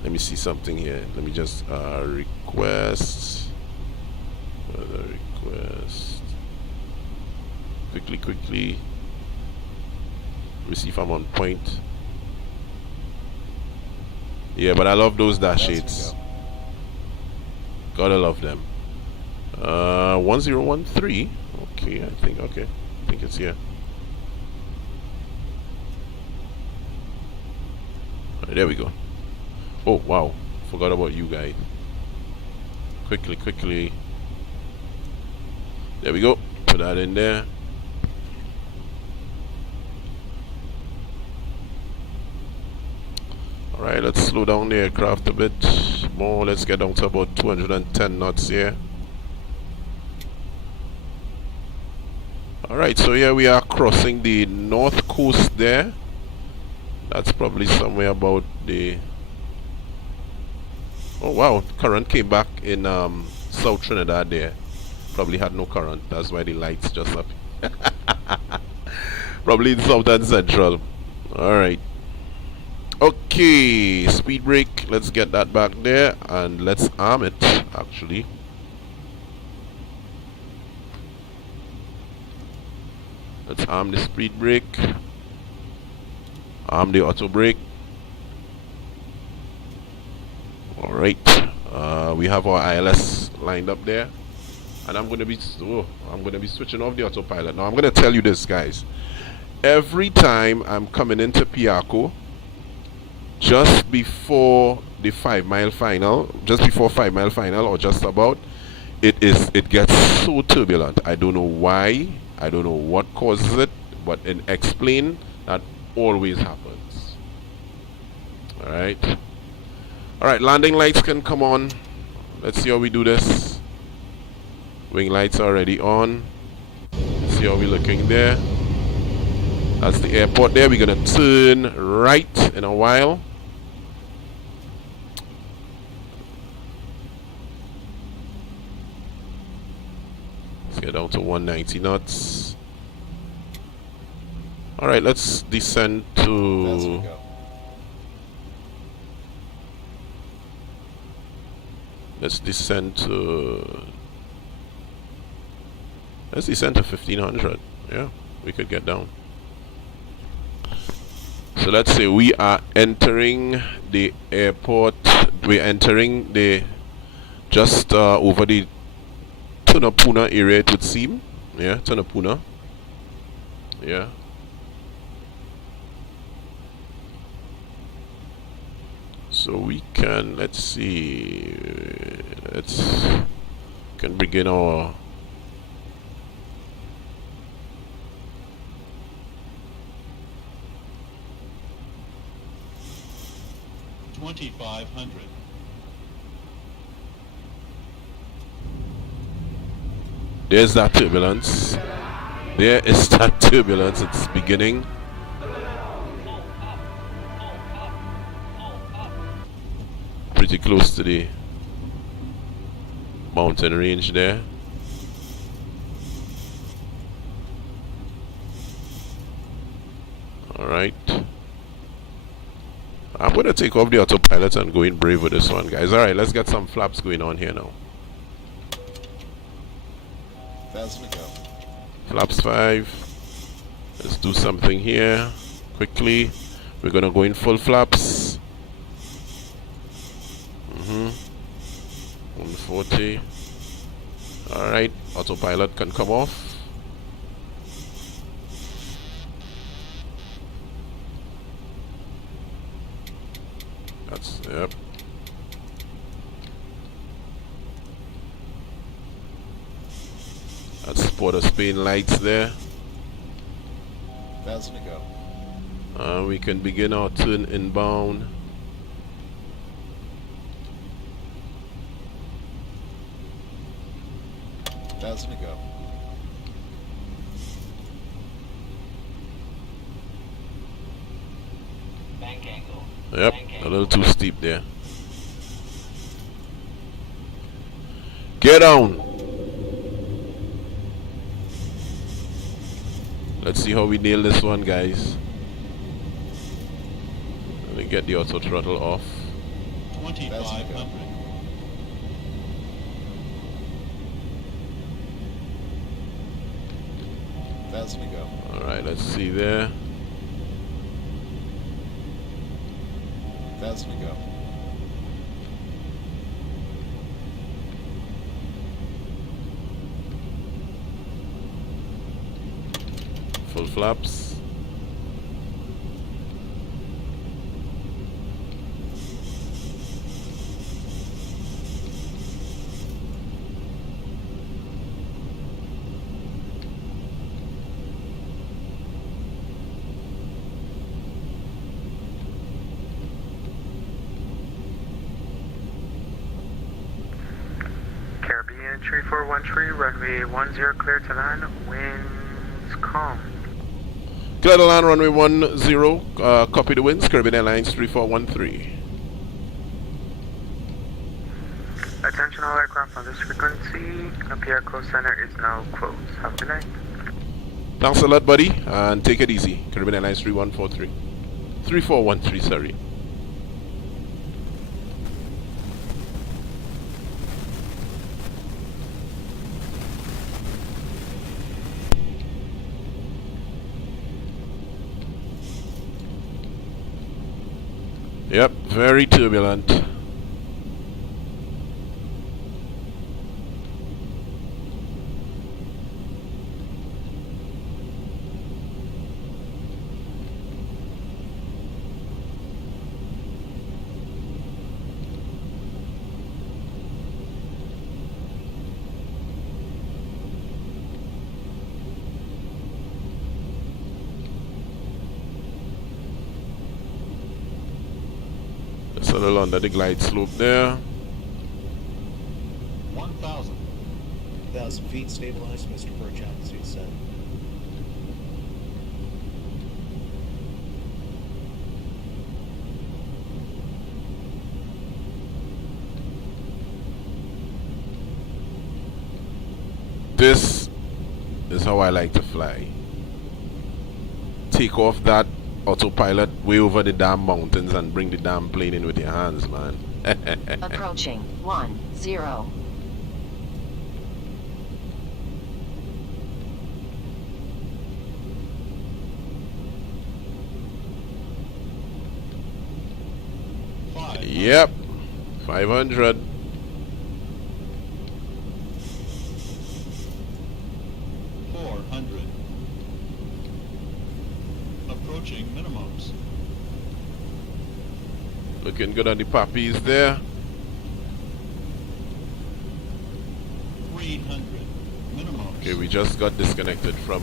Let me see something here. Let me just request. Further request. Quickly. Let me see if I'm on point. Yeah, but I love those Dash 8s. Gotta love them. 1013. Okay, I think it's here. Right, there we go. Oh wow, forgot about you guys. Quickly. There we go. Put that in there. Alright, let's slow down the aircraft a bit more. Let's get down to about 210 knots here. Alright, so here we are crossing the north coast there. That's probably somewhere about the... Oh wow, current came back in South Trinidad there. Probably had no current, that's why the lights just up. Probably in South and Central. Alright. Okay, speed brake, let's get that back there, and let's arm it actually. Let's arm the speed brake, arm the auto brake. Alright, we have our ILS lined up there, and I'm gonna be switching off the autopilot. Now I'm gonna tell you this, guys. Every time I'm coming into Piaco, just before the 5 mile final, or just about, it gets so turbulent. I don't know why, I don't know what causes it, but in XPLANE that always happens. Alright, landing lights can come on. Let's see how we do this. Wing lights are already on. Let's see how we're looking there. That's the airport there. We're gonna turn right in a while. Let's get down to 190 knots. Alright, let's descend to... Let's descend to 1500. Yeah, we could get down. So let's say we are entering the airport. We're entering the just over the Tunapuna area, it would seem. Yeah, Tunapuna. Yeah. So we can, let's see, It's can begin our 2500. There's that turbulence. There is that turbulence. It's beginning. Pretty close to the mountain range there. Alright. I'm going to take off the autopilot and go in brave with this one, guys. Alright, let's get some flaps going on here now. 1,000 to go. Flaps 5. Let's do something here quickly. We're going to go in full flaps. 140. Alright, autopilot can come off. That's, yep. That's Port of Spain lights there. 1,000 to go. We can begin our turn inbound. $1,000 to go. Bank angle. Yep, Bank a angle. little too steep there. Get down. Let's see how we nail this one, guys. Let me get the auto throttle off. 2500. $1,000 to go. Alright, let's see there. 1,000 to go. Full flaps. Caribbean 3413, runway 10 clear to land, winds calm. Clear to land, runway 10. Copy the winds, Caribbean Airlines 3413. Attention all aircraft on this frequency, Piaco Center is now closed. Have a good night. Thanks a lot, buddy, and take it easy. Caribbean Airlines 3143. 3413, sorry. Yep, very turbulent. It's a little under the glide slope there. 1000. 1,000 feet stabilized, Mr. Burch, altitude set. This is how I like to fly. Take off that autopilot way over the damn mountains and bring the damn plane in with your hands, man. Approaching 10. Yep, 500. 400. Approaching minimums. Looking good on the poppies there. Okay, we just got disconnected from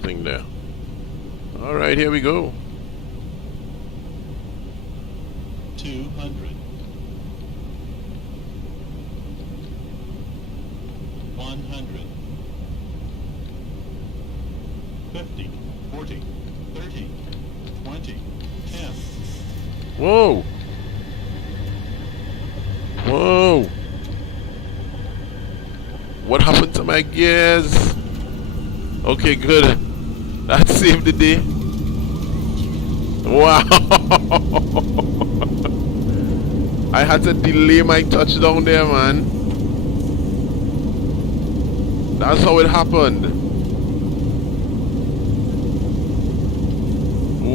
thing there. Alright, here we go. 200. 100. 50. 40. 30. 20. 10. Whoa! Whoa! What happened to my gears? Okay, good. That saved the day. Wow! I had to delay my touchdown there, man. That's how it happened.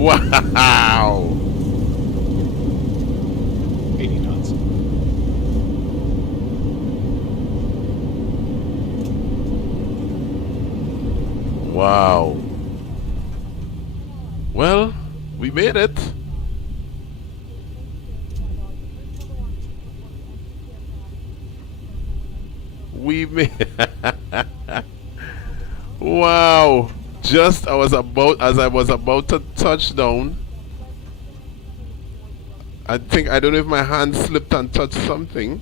Wow! 80 knots. Wow. Well, we made it. We made Wow. Just as I was about to touch down, I don't know if my hand slipped and touched something,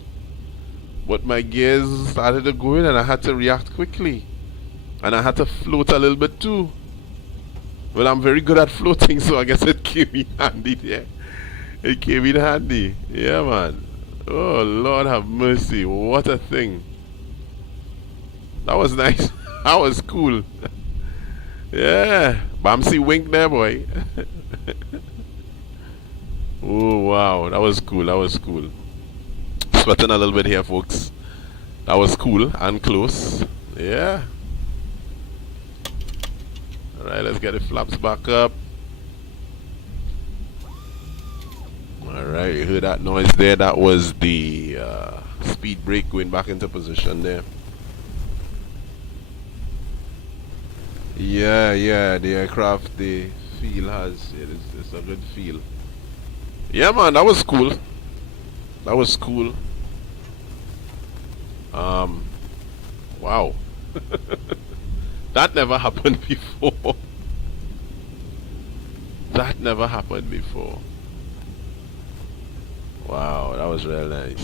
but my gears started to go in and I had to react quickly. And I had to float a little bit too. Well, I'm very good at floating, so I guess it came in handy there. It came in handy. Yeah, man. Oh, Lord have mercy. What a thing. That was nice. That was cool. Yeah. Bamsi wink there, boy. Oh, wow. That was cool. That was cool. Sweating a little bit here, folks. That was cool and close. Yeah. Alright, let's get the flaps back up. Alright, you heard that noise there? That was the speed brake going back into position there. Yeah, the aircraft, the feel it's a good feel. Yeah, man, that was cool. That was cool. Wow. That never happened before. That never happened before. Wow, that was real nice.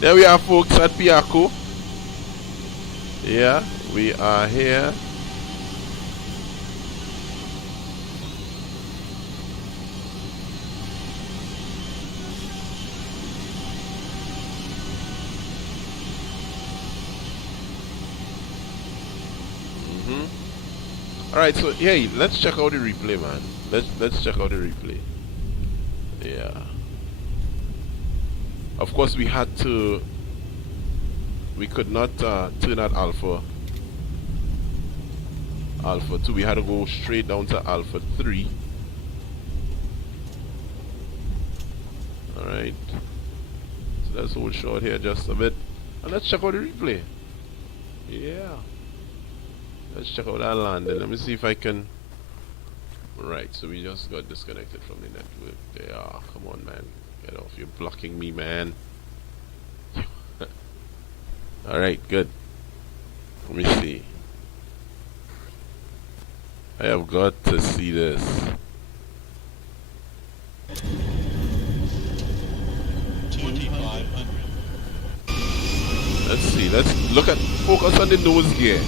There we are, folks, at Piaco. Yeah, we are here. Alright, so hey, let's check out the replay, man. Let's check out the replay. Yeah. Of course we could not turn at Alpha 2. We had to go straight down to Alpha 3. Alright. So let's hold short here just a bit. And let's check out the replay. Yeah. Let's check out that landing. Let me see if I can. Right, so we just got disconnected from the network. There, come on, man, get off! You're blocking me, man. All right, good. Let me see. I have got to see this. 2,500. Let's see. Let's look at. Focus on the nose gear.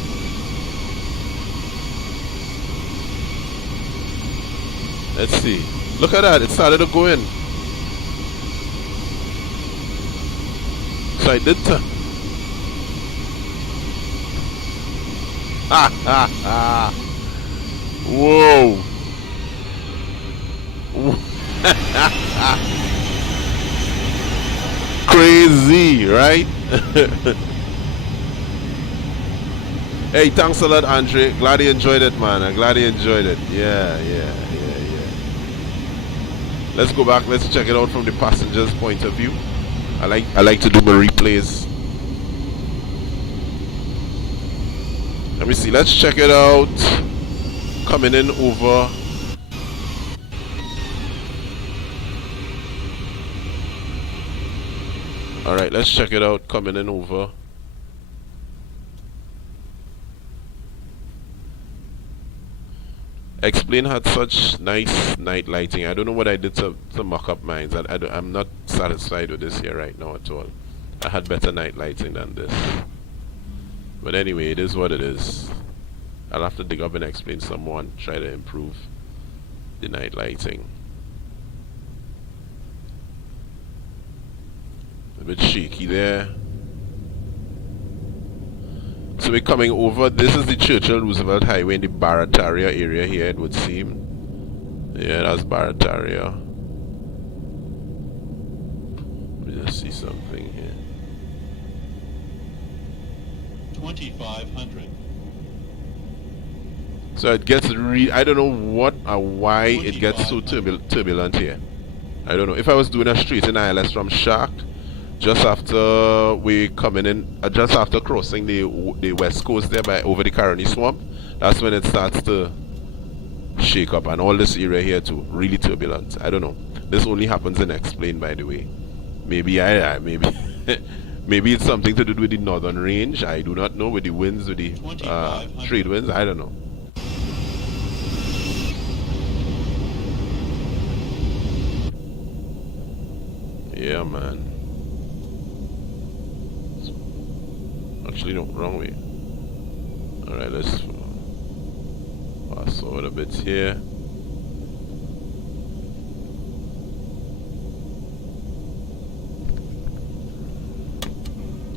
Let's see. Look at that. It started to go in. So I did turn. Ha ha ha. Whoa. Crazy, right? Hey, thanks a lot, Andre. Glad you enjoyed it, man. I'm glad you enjoyed it. Yeah. Let's go back. Let's check it out from the passenger's point of view. I like to do my replays. Let me see. Let's check it out. Coming in over. All right. Let's check it out. Coming in over. XPLANE had such nice night lighting. I don't know what I did to muck up mine. I'm not satisfied with this here right now at all. I had better night lighting than this. But anyway, it is what it is. I'll have to dig up and explain someone, try to improve the night lighting. A bit shaky there. So we're coming over. This is the Churchill Roosevelt Highway in the Barataria area here, it would seem. Yeah, that's Barataria. Let me just see something here. 2500. So it gets I don't know what or why it gets so turbulent here. I don't know. If I was doing a straight in ILS from Shark, just after we coming in, just after crossing the west coast there by over the Caroni Swamp, that's when it starts to shake up, and all this area here too, really turbulent. I don't know. This only happens in XPLANE, by the way. Maybe maybe it's something to do with the northern range. I do not know, with the winds, with the trade winds. I don't know. Yeah, man. Actually, no, wrong way. Alright, let's pass over a bit here.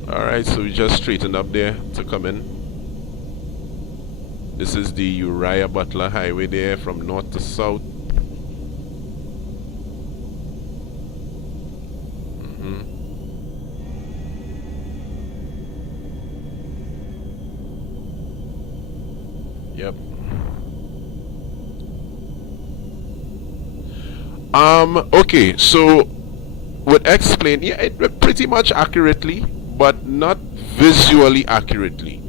Alright, so we just straightened up there to come in. This is the Uriah Butler Highway there from north to south. Yep. Okay, so with XPLANE, yeah, it pretty much accurately, but not visually accurately.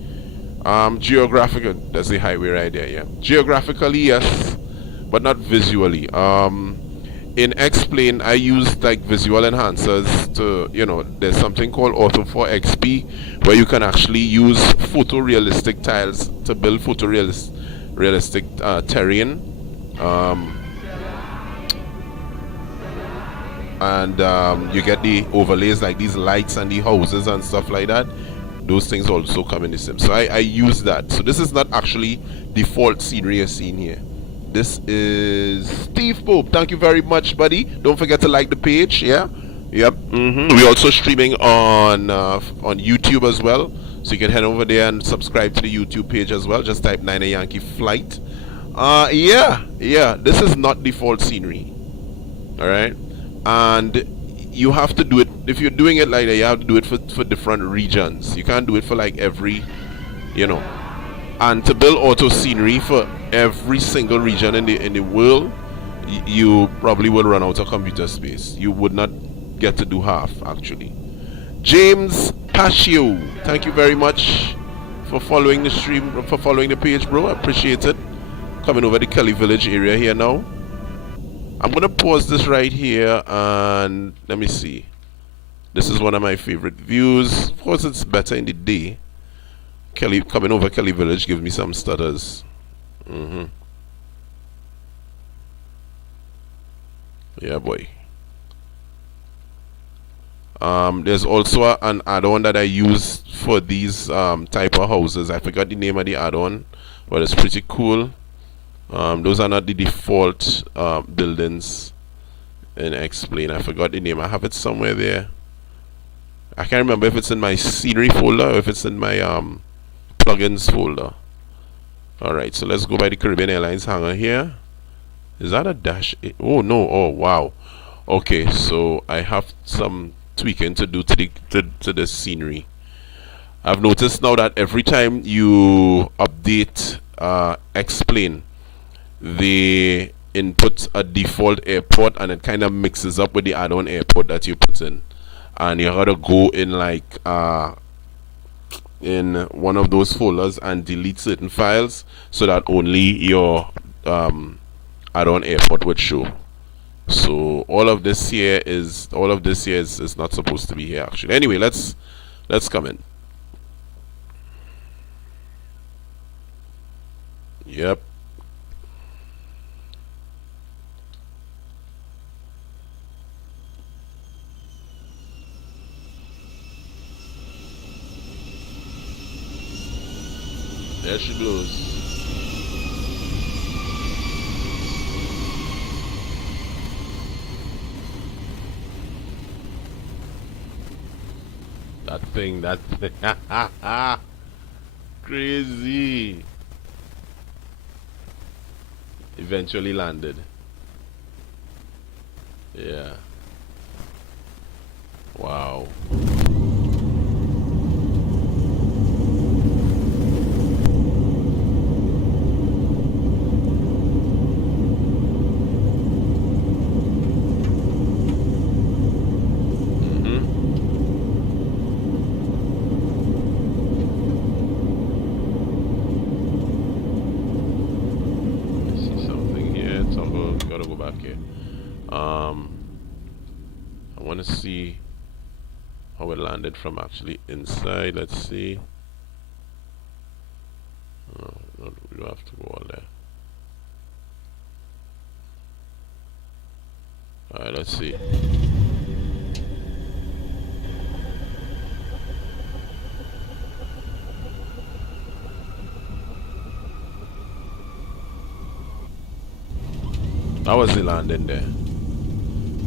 Geographical, that's the highway right there, yeah. Geographically, yes, but not visually. In XPLANE, I use like visual enhancers to, you know, there's something called Auto 4 XP, where you can actually use photorealistic tiles to build photorealistic terrain. You get the overlays like these lights and the houses and stuff like that. Those things also come in the sim. So I use that. So this is not actually default scenery you're seeing here. This is Steve Pope. Thank you very much, buddy. Don't forget to like the page. Yeah. Yep. We're also streaming on YouTube as well. So you can head over there and subscribe to the YouTube page as well. Just type 9 Yankee Flight. Yeah. This is not default scenery. Alright. And you have to do it, if you're doing it like that, you have to do it for different regions. You can't do it for like every, you know. And to build auto scenery for every single region in the world, you probably will run out of computer space. You would not get to do half, actually. James Paccio, thank you very much for following the stream, for following the page, bro. I appreciate it. Coming over the Kelly Village area here now. I'm gonna pause this right here and let me see. This is one of my favorite views. Of course, it's better in the day. Coming over Kelly Village gives me some stutters. Yeah, boy. There's also an add-on that I use for these type of houses. I forgot the name of the add-on, but it's pretty cool. Those are not the default buildings in XPLANE. I forgot the name. I have it somewhere there. I can't remember if it's in my scenery folder or if it's in my plugins folder. Alright, so let's go by the Caribbean Airlines hangar here. Is that a dash? Oh no, oh wow. Okay, so I have some tweaking to do to the scenery. I've noticed now that every time you update XPLANE, they input a default airport and it kind of mixes up with the add-on airport that you put in, and you gotta go in like in one of those folders and delete certain files so that only your add-on airport would show. So all of this here is not supposed to be here actually. Anyway, let's come in. Yep. There she blows. That thing, crazy. Eventually landed. Yeah. Wow. I want to see how it landed from actually inside. Let's see. Oh, no, we don't have to go all there. Alright, let's see. How was the landing there?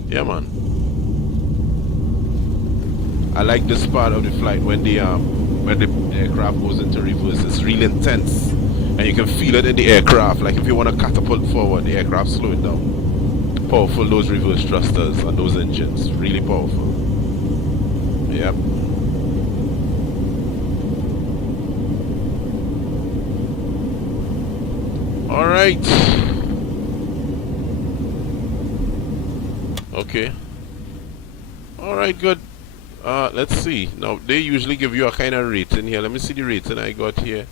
Yeah, man. I like this part of the flight when the aircraft goes into reverse. It's really intense, and you can feel it in the aircraft. Like if you want to catapult forward, the aircraft slow it down. Powerful, those reverse thrusters and those engines, really powerful. Yep. All right. Okay. All right, good. Let's see. Now they usually give you a kind of rating here. Let me see the rating I got here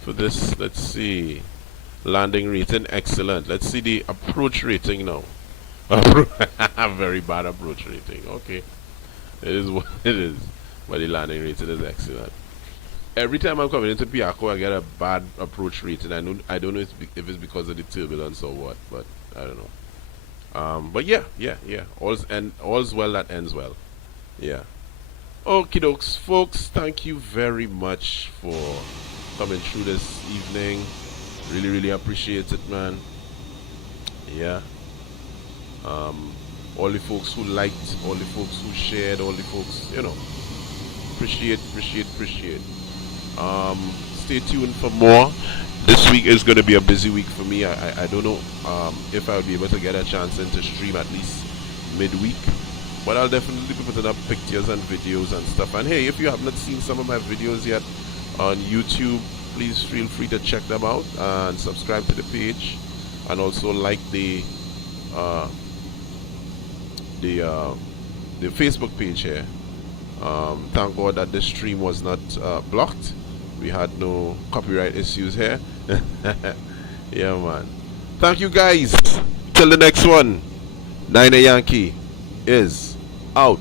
for this. Let's see. Landing rating, excellent. Let's see the approach rating now. Very bad approach rating. Okay, it is what it is. But the landing rating is excellent. Every time I'm coming into Piaco, I get a bad approach rating. I don't know if it's because of the turbulence or what, but I don't know. But yeah. All's well that ends well. Yeah. Okie dokes, folks. Thank you very much for coming through this evening. Really appreciate it, man. Yeah. All the folks who liked, all the folks who shared, all the folks, you know. Appreciate. Stay tuned for more. This week is going to be a busy week for me. I don't know if I'll be able to get a chance into stream at least midweek, but I'll definitely be putting up pictures and videos and stuff. And hey, if you have not seen some of my videos yet on YouTube, please feel free to check them out and subscribe to the page, and also like the Facebook page here. Thank God that this stream was not blocked. We had no copyright issues here. Yeah, man. Thank you, guys. Till the next one. 9 Yankee is out.